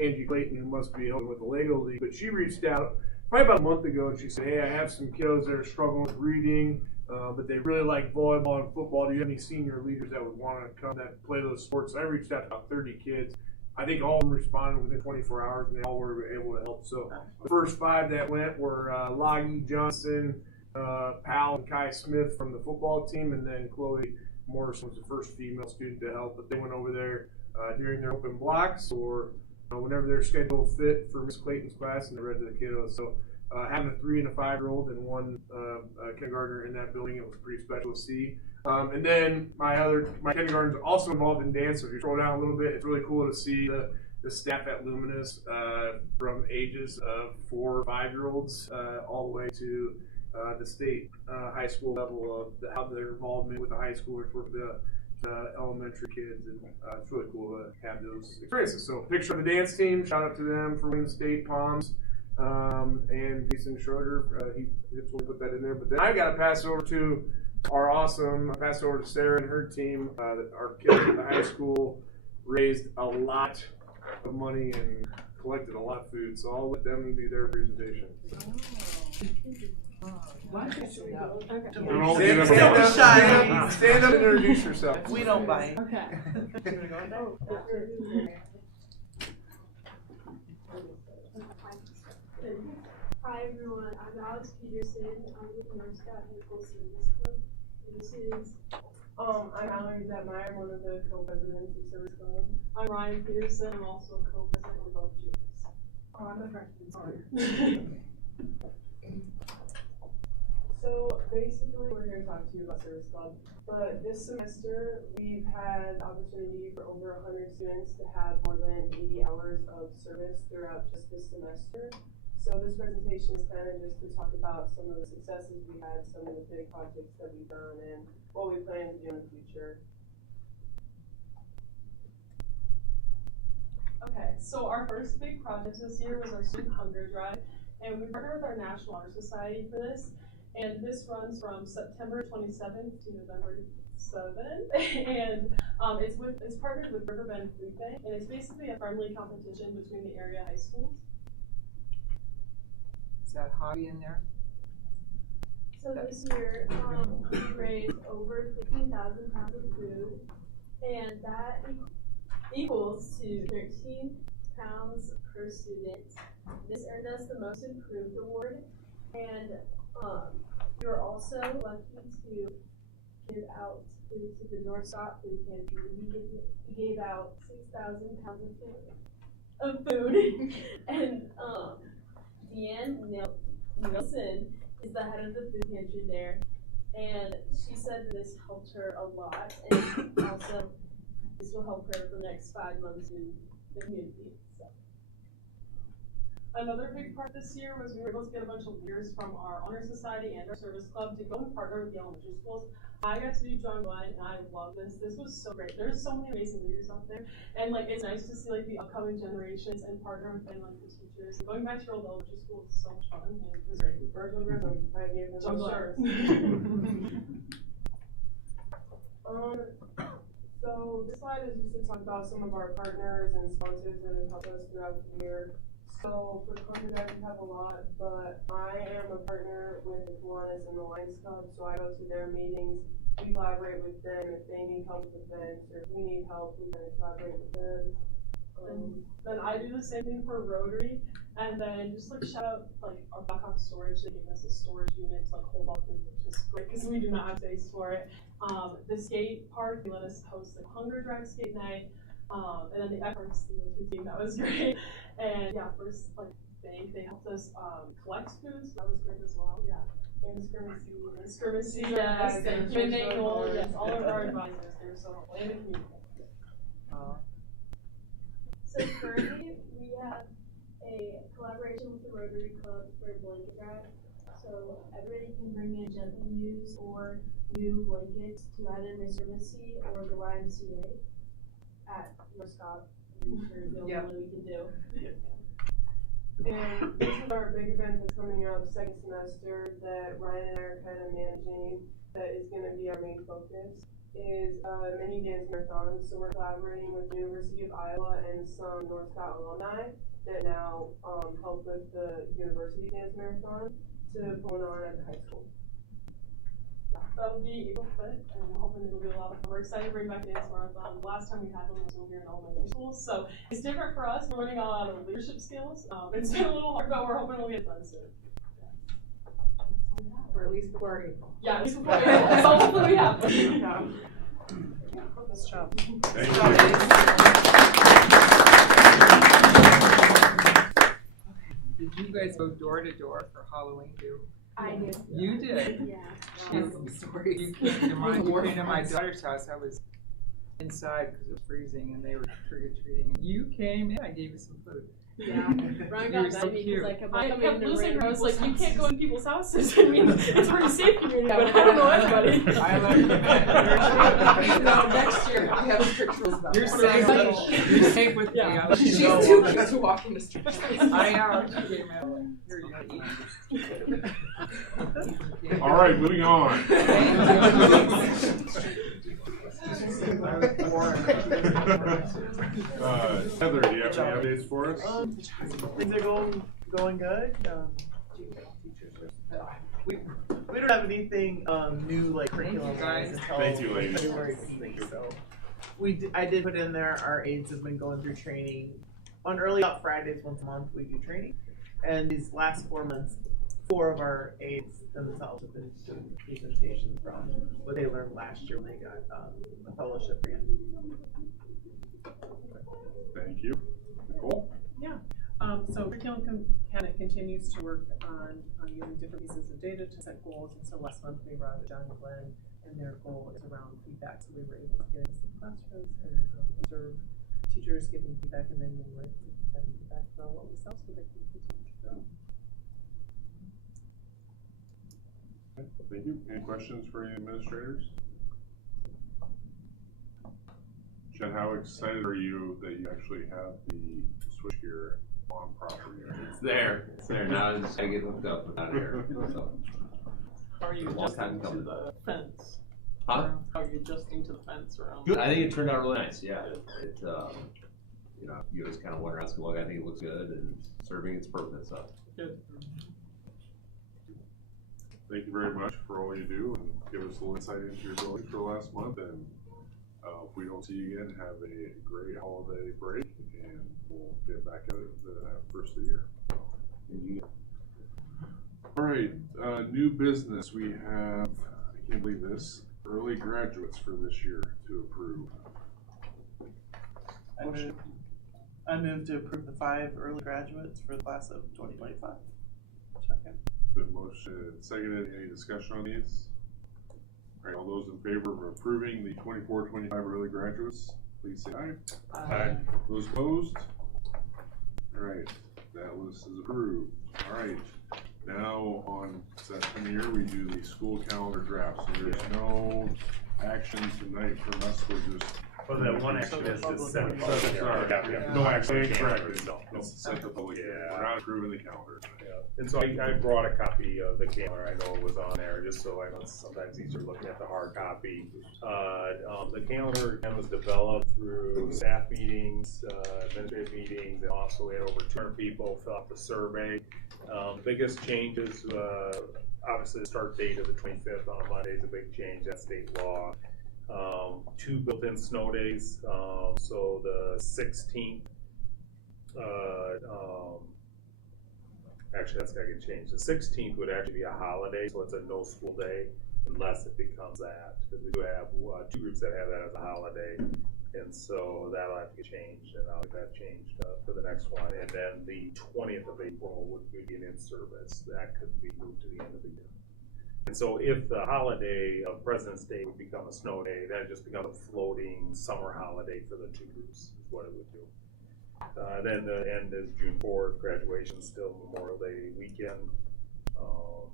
Angie Clayton, who must be helping with the Lego League, but she reached out probably about a month ago and she said, hey, I have some kiddos that are struggling with reading, but they really like volleyball and football. Do you have any senior leaders that would want to come that play those sports? So I reached out to about 30 kids. I think all of them responded within 24 hours, and they all were able to help. So the first 5 that went were Loggy Johnson, Pal and Kai Smith from the football team, and then Chloe Morrison was the first female student to help. But they went over there during their open blocks or whenever their schedule fit for Miss Clayton's class, and they read to the kiddos. So having a 3- and a 5-year-old and one kindergartner in that building, it was pretty special to see. And then my kindergartens are also involved in dance. So if you scroll down a little bit, it's really cool to see the staff at Luminous from ages of 4 or 5-year-olds all the way to the state high school level of how their involvement with the high schoolers work with the elementary kids, and it's really cool to have those experiences. So picture of the dance team, shout out to them for winning state Palms, and Jason Schroeder, he put that in there. But then I got to pass it over to I pass it over to Sarah and her team. Our kids at the high school raised a lot of money and collected a lot of food, so I'll let them do their presentation. Stand up and introduce yourself. We don't bite. Okay. Hi everyone, I'm Alex Peterson. I'm with the North Scott High School Service Club. This is I'm Mallory Detmeyer, one of the co-presidents of Service Club. I'm Ryan Peterson. I'm also co-president of both juniors. Oh, I'm a freshman, sorry. So basically, we're here to talk to you about Service Club. But this semester, we've had the opportunity for over 100 students to have more than 80 hours of service throughout just this semester. So this presentation is kind of just to talk about some of the successes we had, some of the big projects that we've done, and what we plan to do in the future. Okay, so our first big project this year was our Student Hunger Drive, and we partnered with our National Honor Society for this. And this runs from September 27th to November 7th. And it's partnered with Riverbend Food Bank, and it's basically a friendly competition between the area high schools. Is that hobby in there? So this year, we raised over 15,000 pounds of food, and that equals to 13 pounds per student. This earned us the Most Improved Award, and we were also lucky to give out food to the North Scott Food Pantry. We gave out 6,000 pounds of food, and Deanne Nielsen is the head of the food pantry there, and she said that this helped her a lot, and also this will help her for the next 5 months in the community. So. Another big part this year was we were able to get a bunch of leaders from our Honor Society and our Service Club to go and partner with the elementary schools. I got to do John Glenn, and I love this. This was so great. There's so many amazing leaders out there, and like it's nice to see like the upcoming generations and partner with and like the teachers. Going back to your old elementary school was so much fun, and it was great. Virgil Grissom, I gave them John shirts. So this slide is just to talk about some of our partners and sponsors that have helped us throughout the year. So for the Columbia Guys, we have a lot, but I am a partner with the Kiwanis and the Lions Club, so I go to their meetings. We collaborate with them if they need help with events, or if we need help, we kind of collaborate with them. Then I do the same thing for Rotary, and then just like shout out like our Blackhawk Storage. They gave us a storage unit to like hold all food, which is great because we do not have space for it. The skate park, they let us host the Hunger Drive skate night, and then the efforts team, that was great. And yeah, first like bank, they helped us collect food, so that was great as well. Yeah. And Skirmissy, yes, and Midnight Goal, yes, all of our advisors, they're so helpful, and the community. So currently, we have a collaboration with the Rotary Club for blanket drive. So everybody can bring in gently used or new blankets to either Miss Skirmissy or the YMCA at North Scott. I'm sure the only one we can do. And this is our big event that's coming up second semester that Ryan and I are kind of managing, that is going to be our main focus, is a mini dance marathon. So we're collaborating with the University of Iowa and some North Scott alumni that now help with the University Dance Marathon to put on at the high school. That'll be April 5th, and we're hoping it'll be a lot of fun. We're excited to bring back Dance Marathon. The last time we had one was when we were in elementary school, so it's different for us. We're learning a lot of leadership skills. It's been a little hard, but we're hoping we'll get done soon. Or at least before April. Yeah, at least before April. So hopefully we have one. Yeah. Nice job. Did you guys go door to door for Halloween too? I did. You did? Yeah. You came to my daughter's house. I was inside because it was freezing and they were trick-or-treating. You came in, I gave you some food. Yeah. Ryan You were got so mad at me cute. because I kept losing her. I was like, you can't go in people's houses. I mean, it's pretty safe community, but I don't know anybody. I love you. No, next year we have strict rules about You're that. safe. You're safe with me. Yeah. I'll let She's you know. too cute to walk in the street. I know. She came out like, here you go. All right, moving on. Heather, do you have any updates for us? Things are going good. We don't have anything new like curriculum guys. until Thank you, ladies. February 15th, so I did put in there. Our aides have been going through training on early out Fridays once a month. We do training, and these last 4 months, 4 of our aides themselves have been doing presentations from what they learned last year when they got a fellowship grant. Thank you. Nicole? Yeah. So curriculum kind of continues to work on using different pieces of data to set goals. And so last month we brought John and Glenn, and their goal is around feedback. So we were able to get into some classrooms and observe teachers giving feedback, and then we were able to give them feedback about what we saw so they can continue to grow. Okay, thank you. Any questions for any administrators? Jen, how excited are you that you actually have the switchgear on property? It's there. It's there. Now I just gotta get hooked up without air. So. How are you a long time adjusting to coming. the fence? Huh? How are you adjusting to the fence around? Good. I think it turned out really nice. Yeah. You know, you always kind of wonder, ask, look, I think it looks good and serving its purpose. So. Good. Thank you very much for all you do and give us a little insight into your building for the last month. And if we don't see you again, have a great holiday break, and we'll get back at it the first of the year. All right, new business. We have, I can't believe this, early graduates for this year to approve. I move to approve the 5 early graduates for the class of 2025. Second. The motion seconded. Any discussion on these? All right, all those in favor of approving the 24-25 early graduates, please say aye. Aye. Those opposed? All right, that list is approved. All right, now on that time of year, we do the school calendar draft. So there's no action tonight from us. We're just. Well, that one action is to set the public hearing. Yeah. No action, correct. It's to set the public hearing. Yeah. We're not approving the calendar. Yeah. And so I brought a copy of the calendar. I know it was on there, just so I know it's sometimes easier looking at the hard copy. The calendar again was developed through staff meetings, administrative meetings, and also we had over 200 people fill out the survey. Biggest changes, obviously the start date of the 25th on a Monday is a big change. That's state law. 2 built-in snow days. So the 16th. Actually, that's gotta get changed. The 16th would actually be a holiday, so it's a no school day unless it becomes that. Because we do have 2 groups that have that as a holiday, and so that'll have to get changed, and I'll get that changed for the next one. And then the 20th of April would be an in-service. That could be moved to the end of the year. And so if the holiday of President's Day would become a snow day, then it just becomes a floating summer holiday for the 2 groups, is what it would do. Then the end is June 4th, graduation, still Memorial Day weekend,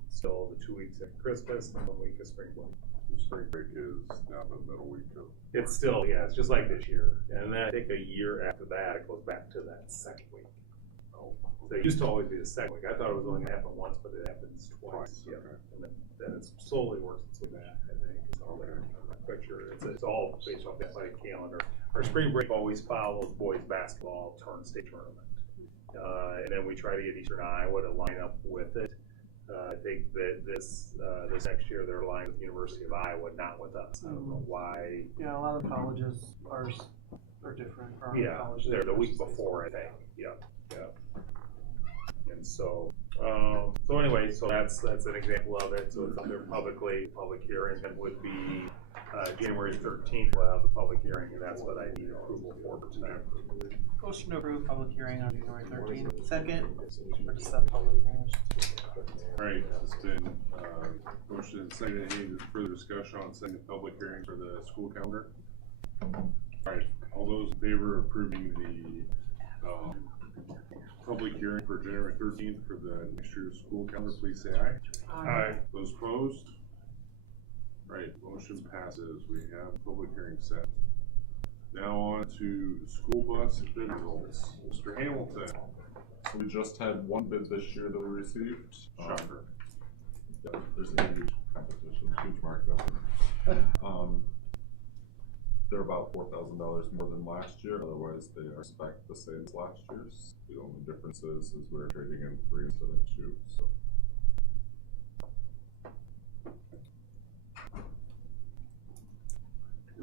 still the 2 weeks at Christmas, and 1 week of spring break. Spring break is now the middle week of. It's still, yeah, it's just like this year. And then I think a year after that, it goes back to that second week. So it used to always be the second week. I thought it was only gonna happen once, but it happens twice. Yeah. Okay. And then it slowly works its way back, I think. So I'm not quite sure. It's all based off the athletic calendar. Our spring break always follows boys basketball state tournament. And then we try to get Eastern Iowa to line up with it. I think that this next year they're aligned with the University of Iowa, not with us. I don't know why. Yeah, a lot of colleges are different. Yeah, they're the week before, I think. Yeah. And so, anyway, so that's an example of it. So it's under public hearing. It would be January 13th. We'll have the public hearing, and that's what I need approval for tonight. Motion to approve public hearing on January 13th. Second, or to set public hearing. All right, it's been motion and second. Any further discussion on setting the public hearing for the school calendar? All right, all those in favor of approving the public hearing for January 13th for the next year's school calendar, please say aye. Aye. Those opposed? Right, motion passes. We have public hearing set. Now on to school bus bid results. Mr. Hamilton. We just had 1 bid this year that we received. Shocker. Yeah, there's a huge competition, huge markup. They're about $4,000 more than last year. Otherwise, they are spec the same as last year's. The only difference is we're trading in 3 instead of 2. So.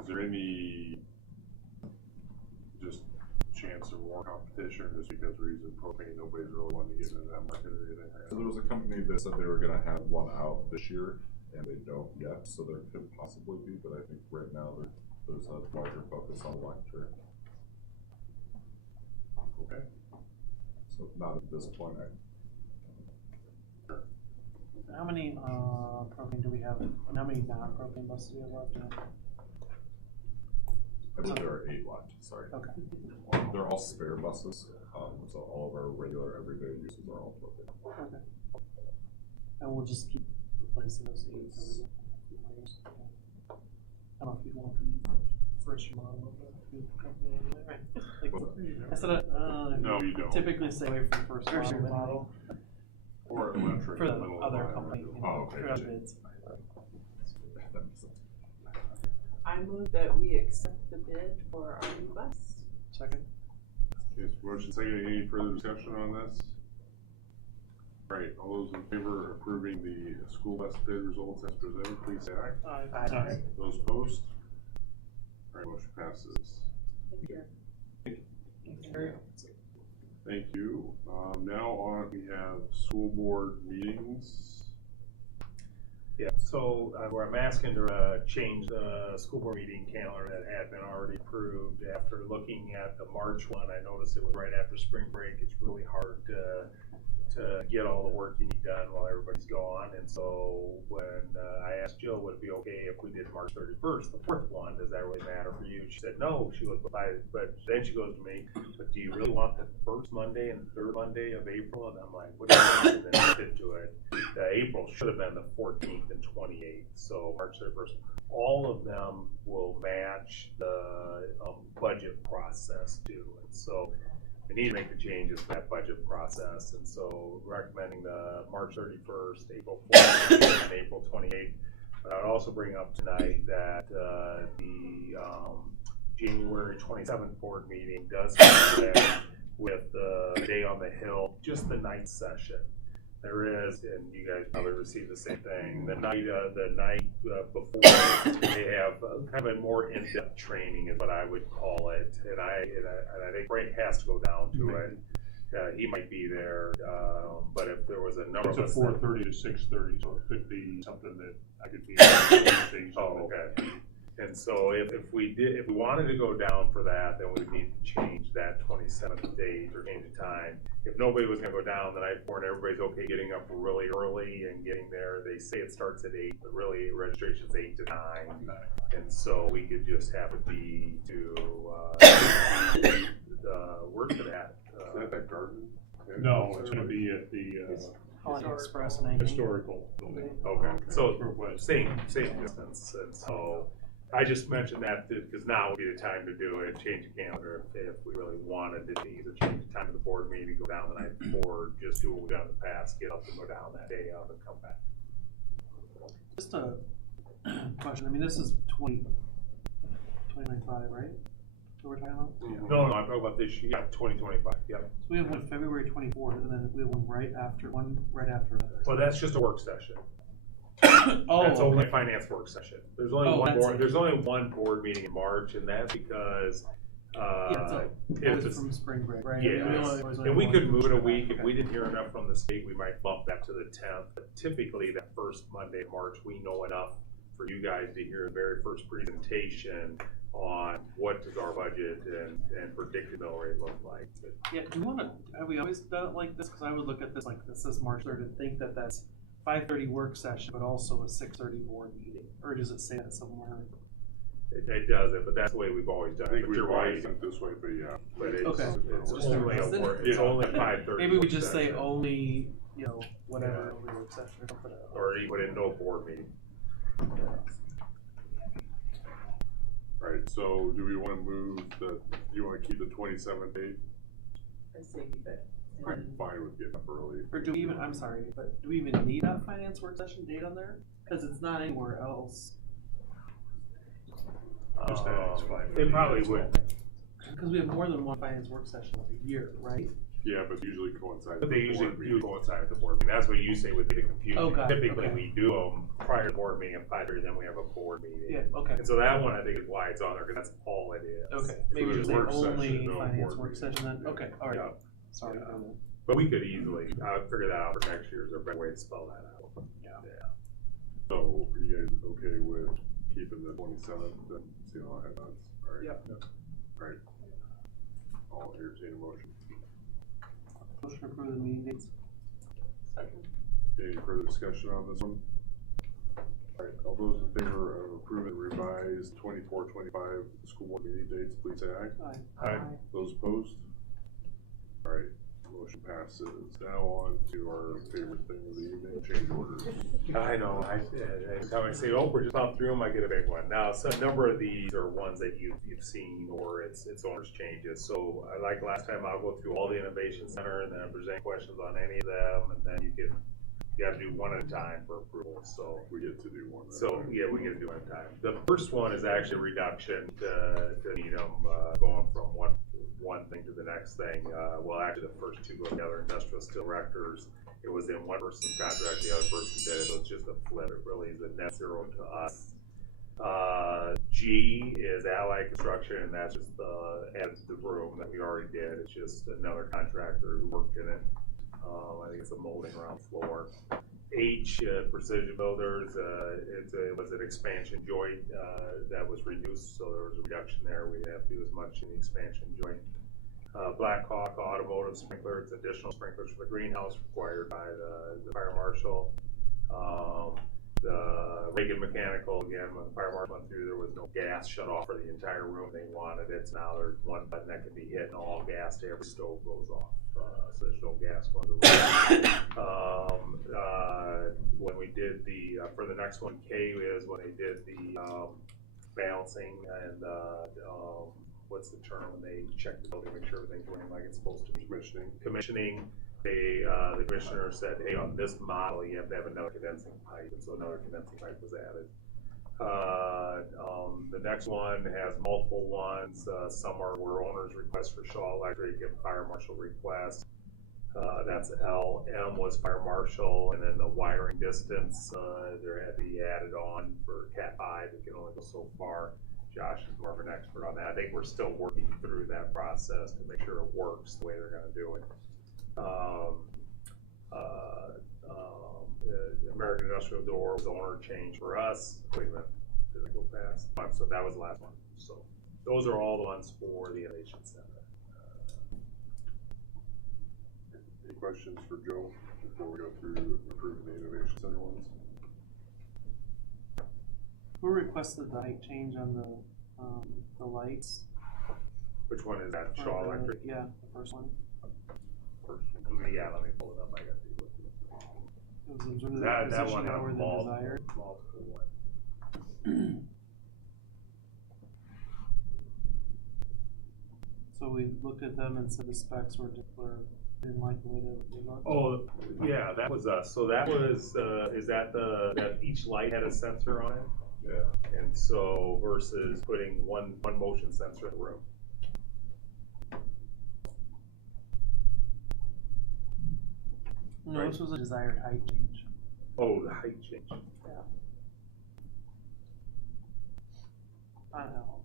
Is there any just chance of more competition, or just because we're using propane, nobody's really wanting to get into that market or anything? So there was a company that said they were going to have one out this year, and they don't yet. So there could possibly be, but I think right now there's a larger focus on electric. Okay. So not at this point. How many propane do we have? And how many non-propane buses do we have left? I believe there are 8 left. Sorry. Okay. They're all spare buses, so all of our regular everyday uses are all propane. Okay. And we'll just keep replacing those 8 over the years. I don't know if you want the first model of the company anyway, right? Like, I said, no, you don't. Typically stay away from first model. Or electric. For the other company, Oh, okay. for other bids. I move that we accept the bid for our new bus. Second. Okay, so motion second, any further discussion on this? Right, all those in favor of approving the school bus bid results as presented, please say aye. Aye. Those opposed? Alright, motion passes. Thank you. Thank you. Now on, we have school board meetings. Yeah, so where I'm asking to change the school board meeting calendar that had been already approved. After looking at the March one, I noticed it was right after spring break. It's really hard to get all the work you need done while everybody's gone. And so when I asked Jill, would it be okay if we did March 31st, the fourth one, does that really matter for you? She said, no. She goes, but then she goes to me, but do you really want the first Monday and the third Monday of April? And I'm like, what do you think? And then I did to it. April should have been the 14th and 28th. So March 31st. All of them will match the budget process too. And so we need to make the changes to that budget process, and so recommending the March 31st, April 4th, and April 28th. But I would also bring up tonight that the January 27th board meeting does conflict with the Day on the Hill, just the night session. There is, and you guys probably received the same thing, the night before, they have kind of a more in-depth training is what I would call it, and I think Frank has to go down to it. He might be there, but if there was a number of us. It's a 4:30 to 6:30, so it could be something that I could be. Oh, okay. And so if we wanted to go down for that, then we would need to change that 27th date or change the time. If nobody was gonna go down the night before and everybody's okay getting up really early and getting there, they say it starts at 8, but really registration's 8 to 9. And so we could just have it be to, where's it at? Is that that garden? No, it's gonna be at the, Express and historical building. Okay, so same distance, and so I just mentioned that because now would be the time to do it, change the calendar if we really wanted to either change the time of the board meeting, go down the night before, just do what we've done in the past, get up and go down that day of and come back. Just a question, I mean, this is 2025, right? So we're talking about? No, I'm talking about this year, 2025, yeah. So we have one February 24th, and then we have one right after another. Well, that's just a work session. Oh, that's only okay. a finance work session. There's only There's only one board meeting in March, and that's because it's from spring break, right? Yes. And we could move it a week if we didn't hear enough from the state. We might bump that to the 10th. But typically, that first Monday of March, we know enough for you guys to hear the very first presentation on what does our budget and predicted mill rate look like. Yeah, do you want to? Have we always done it like this? Because I would look at this like this is March 3rd and think that that's 5:30 work session, but also a 6:30 board meeting, or does it say that somewhere? It doesn't, but that's the way we've always done it. I think But we've you're always right. done it this way, but yeah. But it's, Okay. it's only 5:30. Maybe we just say only, whatever, only work session or something. Or you put in no board meeting. Alright, so do we want to move do you want to keep the 27th date? I say keep it. I'm fine with getting up early. Or do we even, I'm sorry, but do we even need that finance work session date on there? Because it's not anywhere else. They probably would. Because we have more than one finance work session a year, right? Yeah, but usually coincide. But they usually do coincide with the board meeting. That's what you say would be the confusion. Oh, got it. Typically, Okay. we do them prior to the board meeting at 5:30, then we have a board meeting. Yeah, okay. And so that one, I think, is why it's on there, because that's all it is. Okay, maybe So just there's say work only session, no finance board work meeting. session then? Okay, all right. Yeah. Sorry. Yeah. But we could easily, figure that out for next year. Is there a better way to spell that out? Yeah. So are you guys okay with keeping the 27th and see how it happens? Alright. Yep. Alright. I'll entertain a motion. Motion to approve the meeting dates. Any further discussion on this one? Alright, all those in favor of approving the revised 24-25 school board meeting dates, please say aye. Aye. Those opposed? Alright, motion passes. Now on to our favorite thing of the evening, change orders. I know. Every time I say, oh, we're just on through them, I get a big one. Now, so a number of these are ones that you've seen, or it's owners changes. So like last time, I'll go through all the Innovation Center, and then if there's any questions on any of them, and then you can you gotta do one at a time for approval, so. We get to do one. So, yeah, we get to do one at a time. The first one is actually a reduction to Needham, going from one thing to the next thing. Well, actually, the first two go together, industrial steel erectors. It was in one person's contract, the other person did it, so it's just a flip. It really is a net zero to us. G is Allied Construction, and that's just added to the room that we already did. It's just another contractor who worked in it. I think it's a molding around floor. H, Precision Builders, it was an expansion joint that was reduced, so there was a reduction there. We didn't have to do as much in the expansion joint. Black Hawk Automotive Sprinklers, additional sprinklers for the greenhouse required by the fire marshal. The Reagan Mechanical, again, when the fire marshal went through, there was no gas shut off for the entire room. They wanted it. So now there's one button that can be hit, and all gas to every stove goes off. So there's no gas going to the room. When we did for the next one, K is when they did the balancing and what's the term when they check the building, make sure everything's running like it's supposed to be. Commissioning. The commissioner said, hey, on this model, you have to have another condensing pipe, and so another condensing pipe was added. The next one has multiple ones. Some were owners' requests for Shaw Electric and fire marshal requests. That's L. M was fire marshal, and then the wiring distance, there had to be added on for Cat 5. It can only go so far. Josh is more of an expert on that. I think we're still working through that process to make sure it works the way they're going to do it. American Industrial Door was the owner change for us. Wait a minute, did I go past? So that was the last one. So those are all the ones for the Innovation Center. Any questions for Joe before we go through approving the Innovation Center ones? Who requested the height change on the lights? Which one is that? Shaw Electric? Yeah, the first one. Yeah, let me pull it up. I got that one lower than desired. Multiple So we looked at them and said the specs were didn't like the way they looked. Oh, yeah, that was us. So that was is that that each light had a sensor on it? Yeah. And so versus putting one motion sensor in the room. No, right. This was a desired height change. Oh, the height change. Yeah. I know.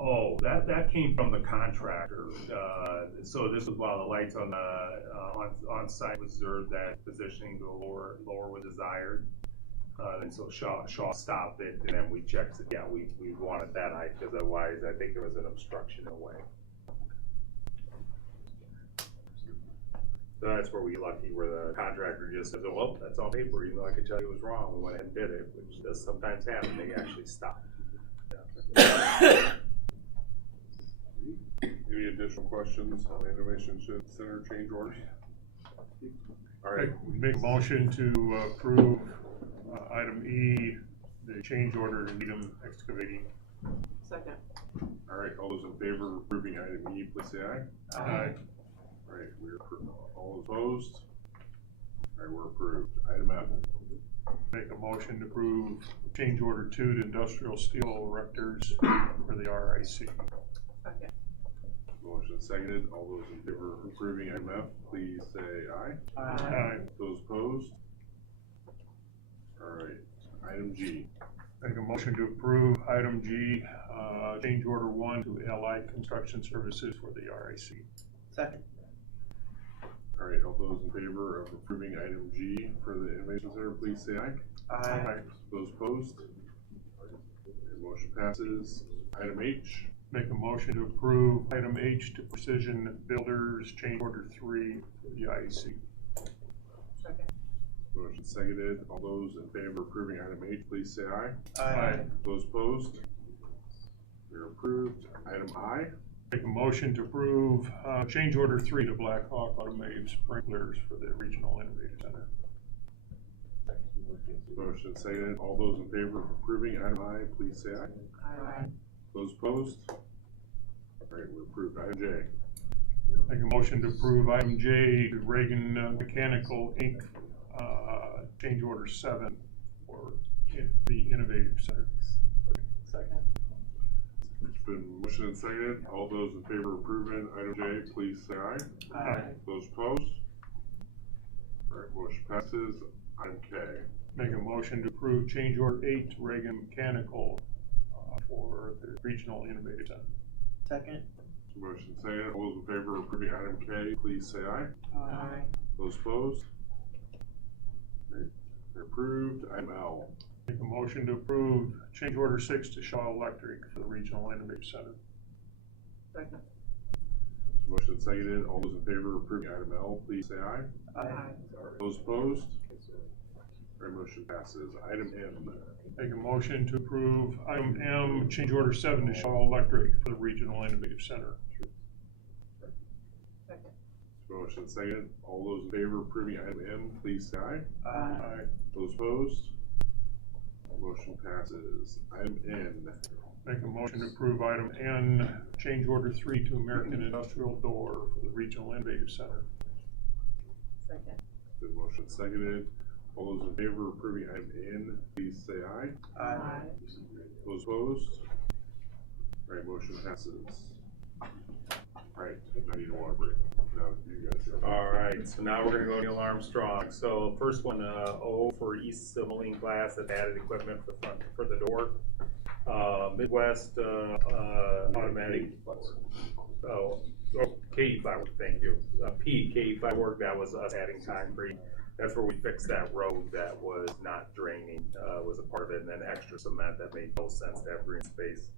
Oh, that came from the contractor. So this was while the lights on the on site was observed that positioning to lower was desired. And so Shaw stopped it, and then we checked it. Yeah, we wanted that height because otherwise I think there was an obstruction in a way. So that's where we get lucky, where the contractor just says, oh, well, that's on paper, even though I could tell you it was wrong. We went ahead and did it, which does sometimes happen. They actually stop. Yeah. Any additional questions on the Innovation Center change orders? All right, make a motion to approve item E, the change order to Needham Excavating. Second. All right, all those in favor of approving item E, please say aye. Aye. All right, we're approved. All opposed? All right, we're approved. Item F. Make a motion to approve change order 2 to Industrial Steel Erectors for the RIC. Second. Motion seconded. All those in favor of approving item F, please say aye. Aye. Those opposed? All right, item G. Make a motion to approve item G, change order 1 to Allied Construction Services for the RIC. Second. All right, all those in favor of approving item G for the Innovation Center, please say aye. Aye. Those opposed? Motion passes. Item H. Make a motion to approve item H to Precision Builders, change order 3 for the IEC. Second. Motion seconded. All those in favor of approving item H, please say aye. Aye. Those opposed? You're approved. Item I. Make a motion to approve change order 3 to Black Hawk Automotive Sprinklers for the Regional Innovation Center. Motion seconded. All those in favor of approving item I, please say aye. Aye. Those opposed? All right, we're approved. Item J. Make a motion to approve item J, to Reagan Mechanical Inc., change order 7 for the Innovative Center. Second. It's been motioned and seconded. All those in favor of approving item J, please say aye. Aye. Those opposed? Alright, motion passes. Item K. Make a motion to approve change order 8 to Reagan Mechanical for the Regional Innovative Center. Second. Motion seconded. All those in favor of approving item K, please say aye. Aye. Those opposed? Alright, they're approved. Item L. Make a motion to approve change order 6 to Shaw Electric for the Regional Innovative Center. Second. Motion seconded. All those in favor of approving item L, please say aye. Aye. Those opposed? Alright, motion passes. Item M. Make a motion to approve item M, change order 7 to Shaw Electric for the Regional Innovative Center. Second. Motion seconded. All those in favor of approving item M, please say aye. Aye. Those opposed? Motion passes. Item N. Make a motion to approve item N, change order 3 to American Industrial Door for the Regional Innovative Center. Second. Good motion seconded. All those in favor of approving item N, please say aye. Aye. Those opposed? Alright, motion passes. Alright, now you don't want to break. Now you guys go. Alright, so now we're gonna go Neil Armstrong. So first one, O for East Moline Glass, that's added equipment for the door. Midwest, automatic, KE5 work, thank you. KE5 work, that was us adding concrete. That's where we fixed that road that was not draining, was a part of it, and then extra cement that made no sense to have green space.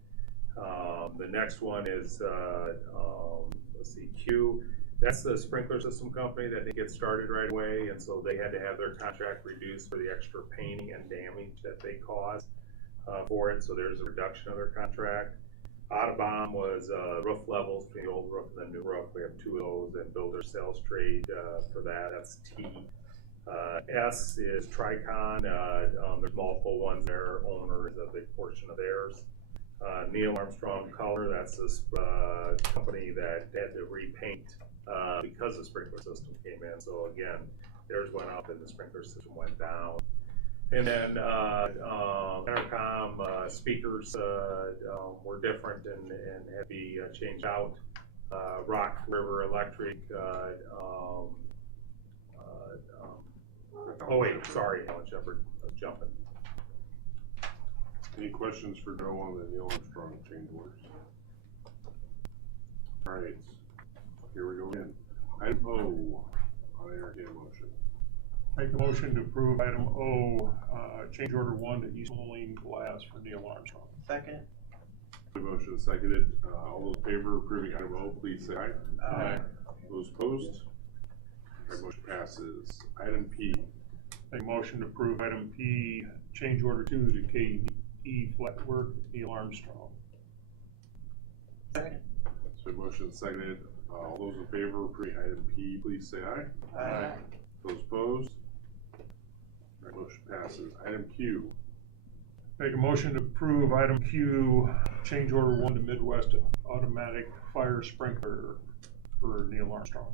The next one is, let's see, Q. That's the sprinkler system company that didn't get started right away, and so they had to have their contract reduced for the extra painting and damage that they caused for it, so there's a reduction of their contract. Audubon was roof levels between the old roof and the new roof. We have 2 of those, and builder sales trade for that, that's T. S is Tricon, there's multiple ones there, owner is a big portion of theirs. Neil Armstrong Color, that's this company that had to repaint because the sprinkler system came in. So again, theirs went up and the sprinkler system went down. And then intercom speakers were different and had to be changed out. Rock River Electric, oh wait, sorry, Alan Shepard, I was jumping. Any questions for Joe on the Neil Armstrong change orders? Alright, here we go again. Item O, I'll entertain a motion. Make a motion to approve item O, change order 1 to East Moline Glass for Neil Armstrong. Second. The motion is seconded. All those in favor of approving item O, please say aye. Aye. Those opposed? Alright, motion passes. Item P. Make a motion to approve item P, change order 2 to KE Flatwork, Neil Armstrong. Second. So motion is seconded. All those in favor of approving item P, please say aye. Aye. Those opposed? Alright, motion passes. Item Q. Make a motion to approve item Q, change order 1 to Midwest Automatic Fire Sprinkler for Neil Armstrong.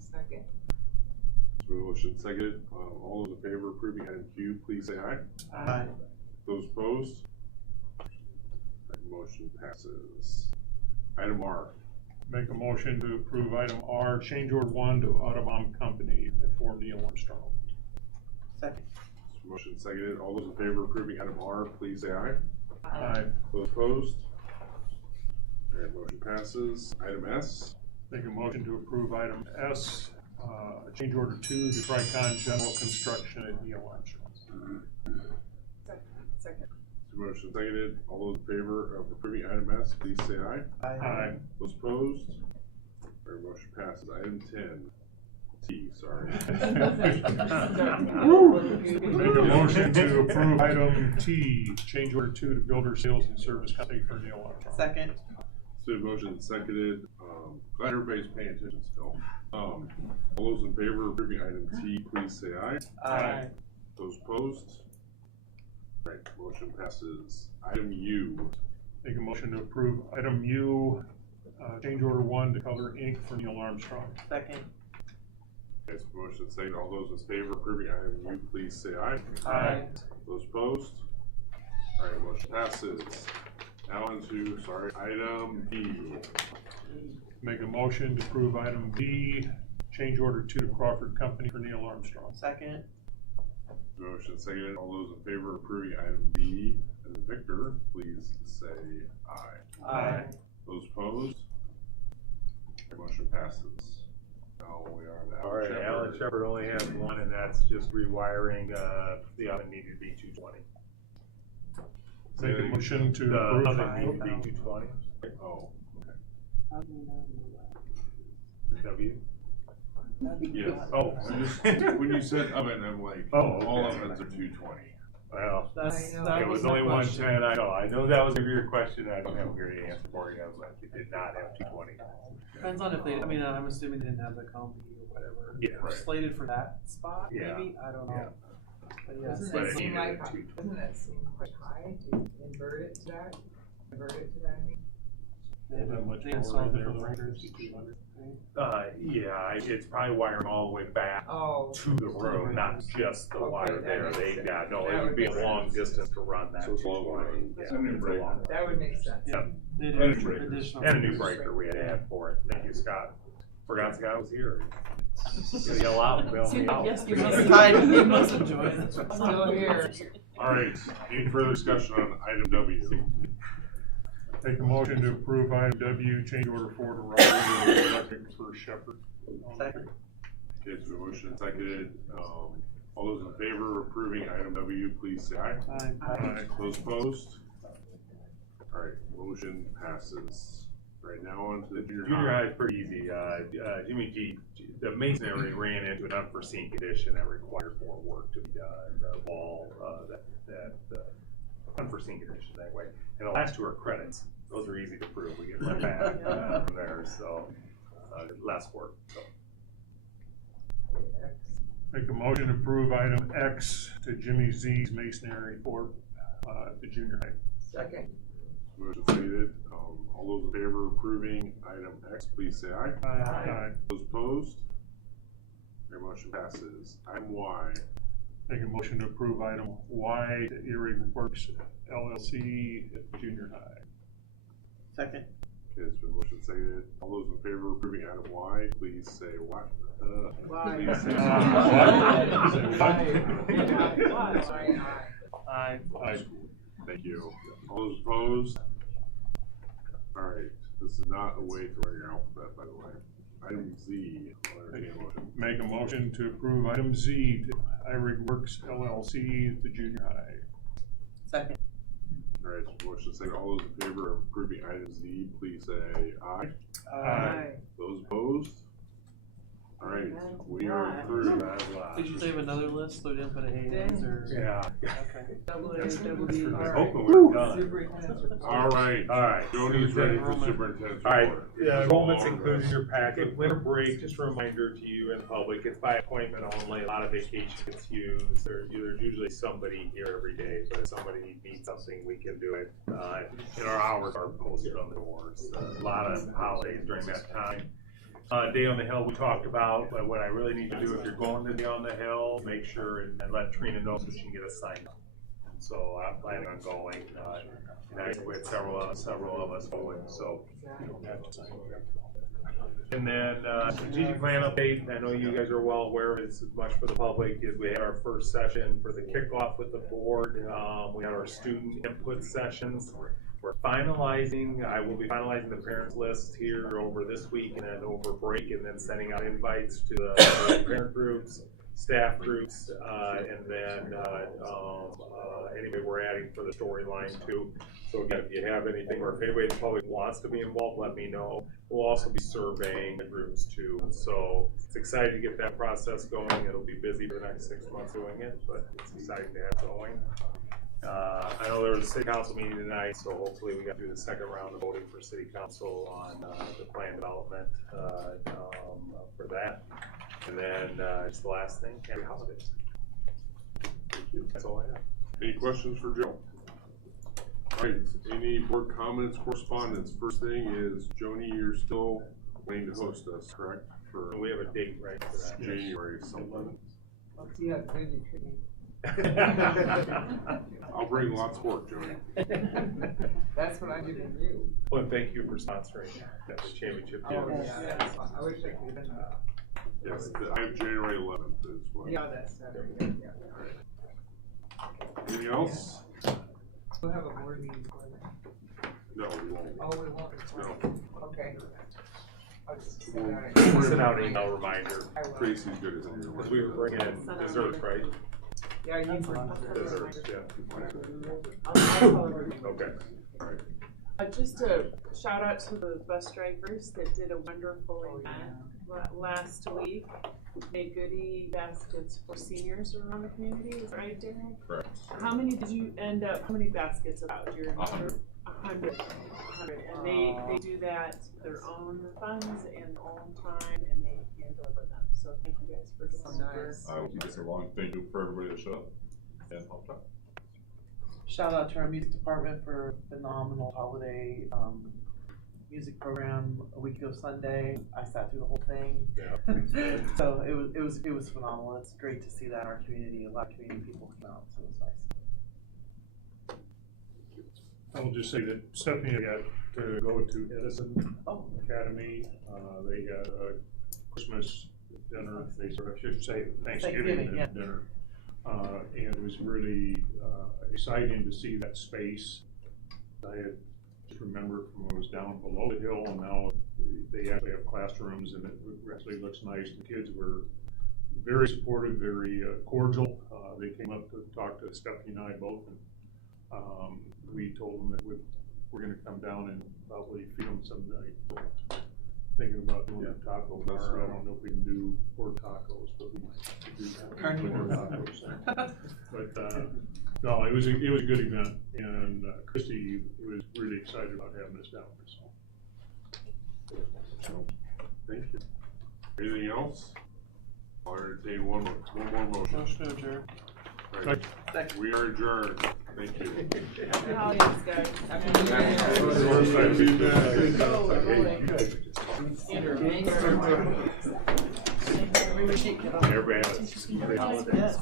Second. So motion seconded. All those in favor of approving item Q, please say aye. Aye. Those opposed? Alright, motion passes. Item R. Make a motion to approve item R, change order 1 to Audubon Company for Neil Armstrong. Second. So motion seconded. All those in favor of approving item R, please say aye. Aye. Those opposed? Alright, motion passes. Item S. Make a motion to approve item S, change order 2 to Tricon General Construction at Neil Armstrong. Second. So motion seconded. All those in favor of approving item S, please say aye. Aye. Those opposed? Alright, motion passes. Item 10. T, sorry. Make a motion to approve item T, change order 2 to Builder Sales and Service Company for Neil Armstrong. Second. So motion seconded. Glad everybody's paying attention still. All those in favor of approving item T, please say aye. Aye. Those opposed? Alright, motion passes. Item U. Make a motion to approve item U, change order 1 to Color Ink for Neil Armstrong. Second. Okay, so motion second. All those in favor of approving item U, please say aye. Aye. Those opposed? All right, motion passes. Now on to, item B. Make a motion to approve item B, change order 2 to Crawford Company for Neil Armstrong. Second. Motion second. All those in favor of approving item B as Victor, please say aye. Aye. Those opposed? Motion passes. Now we are to All right, Alan Shepard only has one, and that's just rewiring, the oven needed to be 220. Make a motion to The approve. oven needed to be 220. Oh, W? yes. Oh. When you said oven, I'm like, Oh, all okay. ovens are 220. Well, That's, it that was my only question. 110, I know that was your question, I don't have a great answer for you, I was like, it did not have 220. Depends on if they, I mean, I'm assuming they didn't have the company or whatever. Yeah, right. Slated for that spot, Yeah. maybe, I don't know. Yeah. But yeah. Doesn't But it it seem needed like, a 220. doesn't it seem quite high to invert it to that? Convert it to that, I mean? Yeah, That much they more installed in it for there. the records, 200. Yeah, it's probably wiring all the way back to the room, not just the wire there. They, yeah, no, it would be a long distance to run that. So it's a long way. Yeah, It's a new it's a breaker. long way. That would make sense. Yeah. They And did a breaker. additional. And a new breaker we had to add for it. Thank you, Scott. Forgot Scott was here. Gonna yell out and bail me out. Yes, you must enjoy it. Still here. All right, any further discussion on item W? Make a motion to approve item W, change order 4 to Robert Electric for Shepherd. Second. Okay, so motion seconded. All those in favor of approving item W, please say aye. Aye. Aye. Those opposed? All right, motion passes. Right now on to the junior Junior high. high is pretty easy. Jimmy G, the masonry ran into an unforeseen condition that required more work to be done. The wall, unforeseen conditions anyway. And the last 2 are credits. Those are easy to prove. We get them back from there, so less work. So. Make a motion to approve item X to Jimmy Z's masonry for the junior high. Second. Motion seconded. All those in favor of approving item X, please say aye. Aye. Those opposed? Your motion passes. Item Y. Make a motion to approve item Y to Erie Works LLC at the junior high. Second. Okay, it's been motion seconded. All those in favor of approving item Y, please say why. Please say Aye. Aye. Thank you. All those opposed? All right, this is not a way to learn your alphabet, by the way. Item Z, I'll entertain a motion. Make a motion to approve item Z to Irig Works LLC at the junior high. Second. All right, so motion second. All those in favor of approving item Z, please say aye. Aye. Those opposed? All right, we are through. Did you save another list so we didn't put A's or? Yeah. Okay. Double A, double D. I was hoping we were done. Superintendent's report. All right. Joni's ready for superintendent's All right, report. enrollment's included in your packet. Winter break, just a reminder to you and the public, it's by appointment only. A lot of vacation gets used. There's usually somebody here every day, but if somebody needs something, we can do it. And our hours are posted on the doors. A lot of holidays during that time. Day on the Hill we talked about, but what I really need to do if you're going to Day on the Hill, make sure and let Trina know so she can get a sign up. So I'm planning on going, and actually we had several of us going, so. And then, strategic plan update, I know you guys are well aware of it, it's as much for the public, is we had our first session for the kickoff with the board. We had our student input sessions. We're finalizing, I will be finalizing the parents list here over this week and then over break, and then sending out invites to the parent groups, staff groups, and then anyway we're adding for the storyline too. So again, if you have anything or if anybody in the public wants to be involved, let me know. We'll also be surveying the groups too. So it's exciting to get that process going. It'll be busy for the next 6 months doing it, but it's exciting to have going. I know there was a city council meeting tonight, so hopefully we got through the second round of voting for city council on the plan development for that. And then it's the last thing, happy holidays. Thank you. That's all I have. Any questions for Joe? Alright, any board comments, correspondence? First thing is, Joni, you're still planning to host us, correct? For We have a date right for that. January something. Let's see how good you treat me. I'll bring lots of work, Joni. That's what I did in you. Well, thank you for sponsoring that championship. Oh, yeah, that's fine. I wish I could have been there. Yes, I have January 11th is what. Yeah, that's Saturday, yeah. Anything else? We'll have a board meeting for that. No, we won't. Oh, we won't. No. Okay. I'll just We'll Send out an email reminder. I will. Tracy's good as anyone. Because we were bringing in desserts, right? Yeah, you can. Desserts, yeah. Okay. Alright. Just a shout out to the bus drivers that did a wonderful event last week. Made goodie baskets for seniors around the community, is that right, Darren? Correct. How many did you end up, how many baskets about? Do you remember? 100. 100. And they do that their own funds and own time, and they hand deliver them. So thank you guys for doing that. Nice. I will keep this along. Thank you for everybody that showed up and helped out. Shout out to our music department for a phenomenal holiday music program a week ago Sunday. I sat through the whole thing. Yeah. So it was phenomenal. It's great to see that in our community. A lot of community people came out, so it was nice. I will just say that Stephanie got to go to Edison Academy. They had a Christmas dinner, they sort of should say Thanksgiving yeah. dinner. And it was really exciting to see that space. I had just remembered from when I was down below the hill, and now they actually have classrooms, and it actually looks nice. The kids were very supportive, very cordial. They came up to talk to Stephanie and I both, and we told them that we're going to come down and probably feed them some night. Thinking about doing a taco bar. I don't know if we can do pork tacos, but we might do that. Carnivore Tacos. But no, it was a good event, and Christy was really excited about having us down there. So, thank you. Anything else? I'll entertain one more motion. Motion to adjourn. Right. We are adjourned. Thank you. Happy holidays, guys. Everybody has a holiday. Yeah.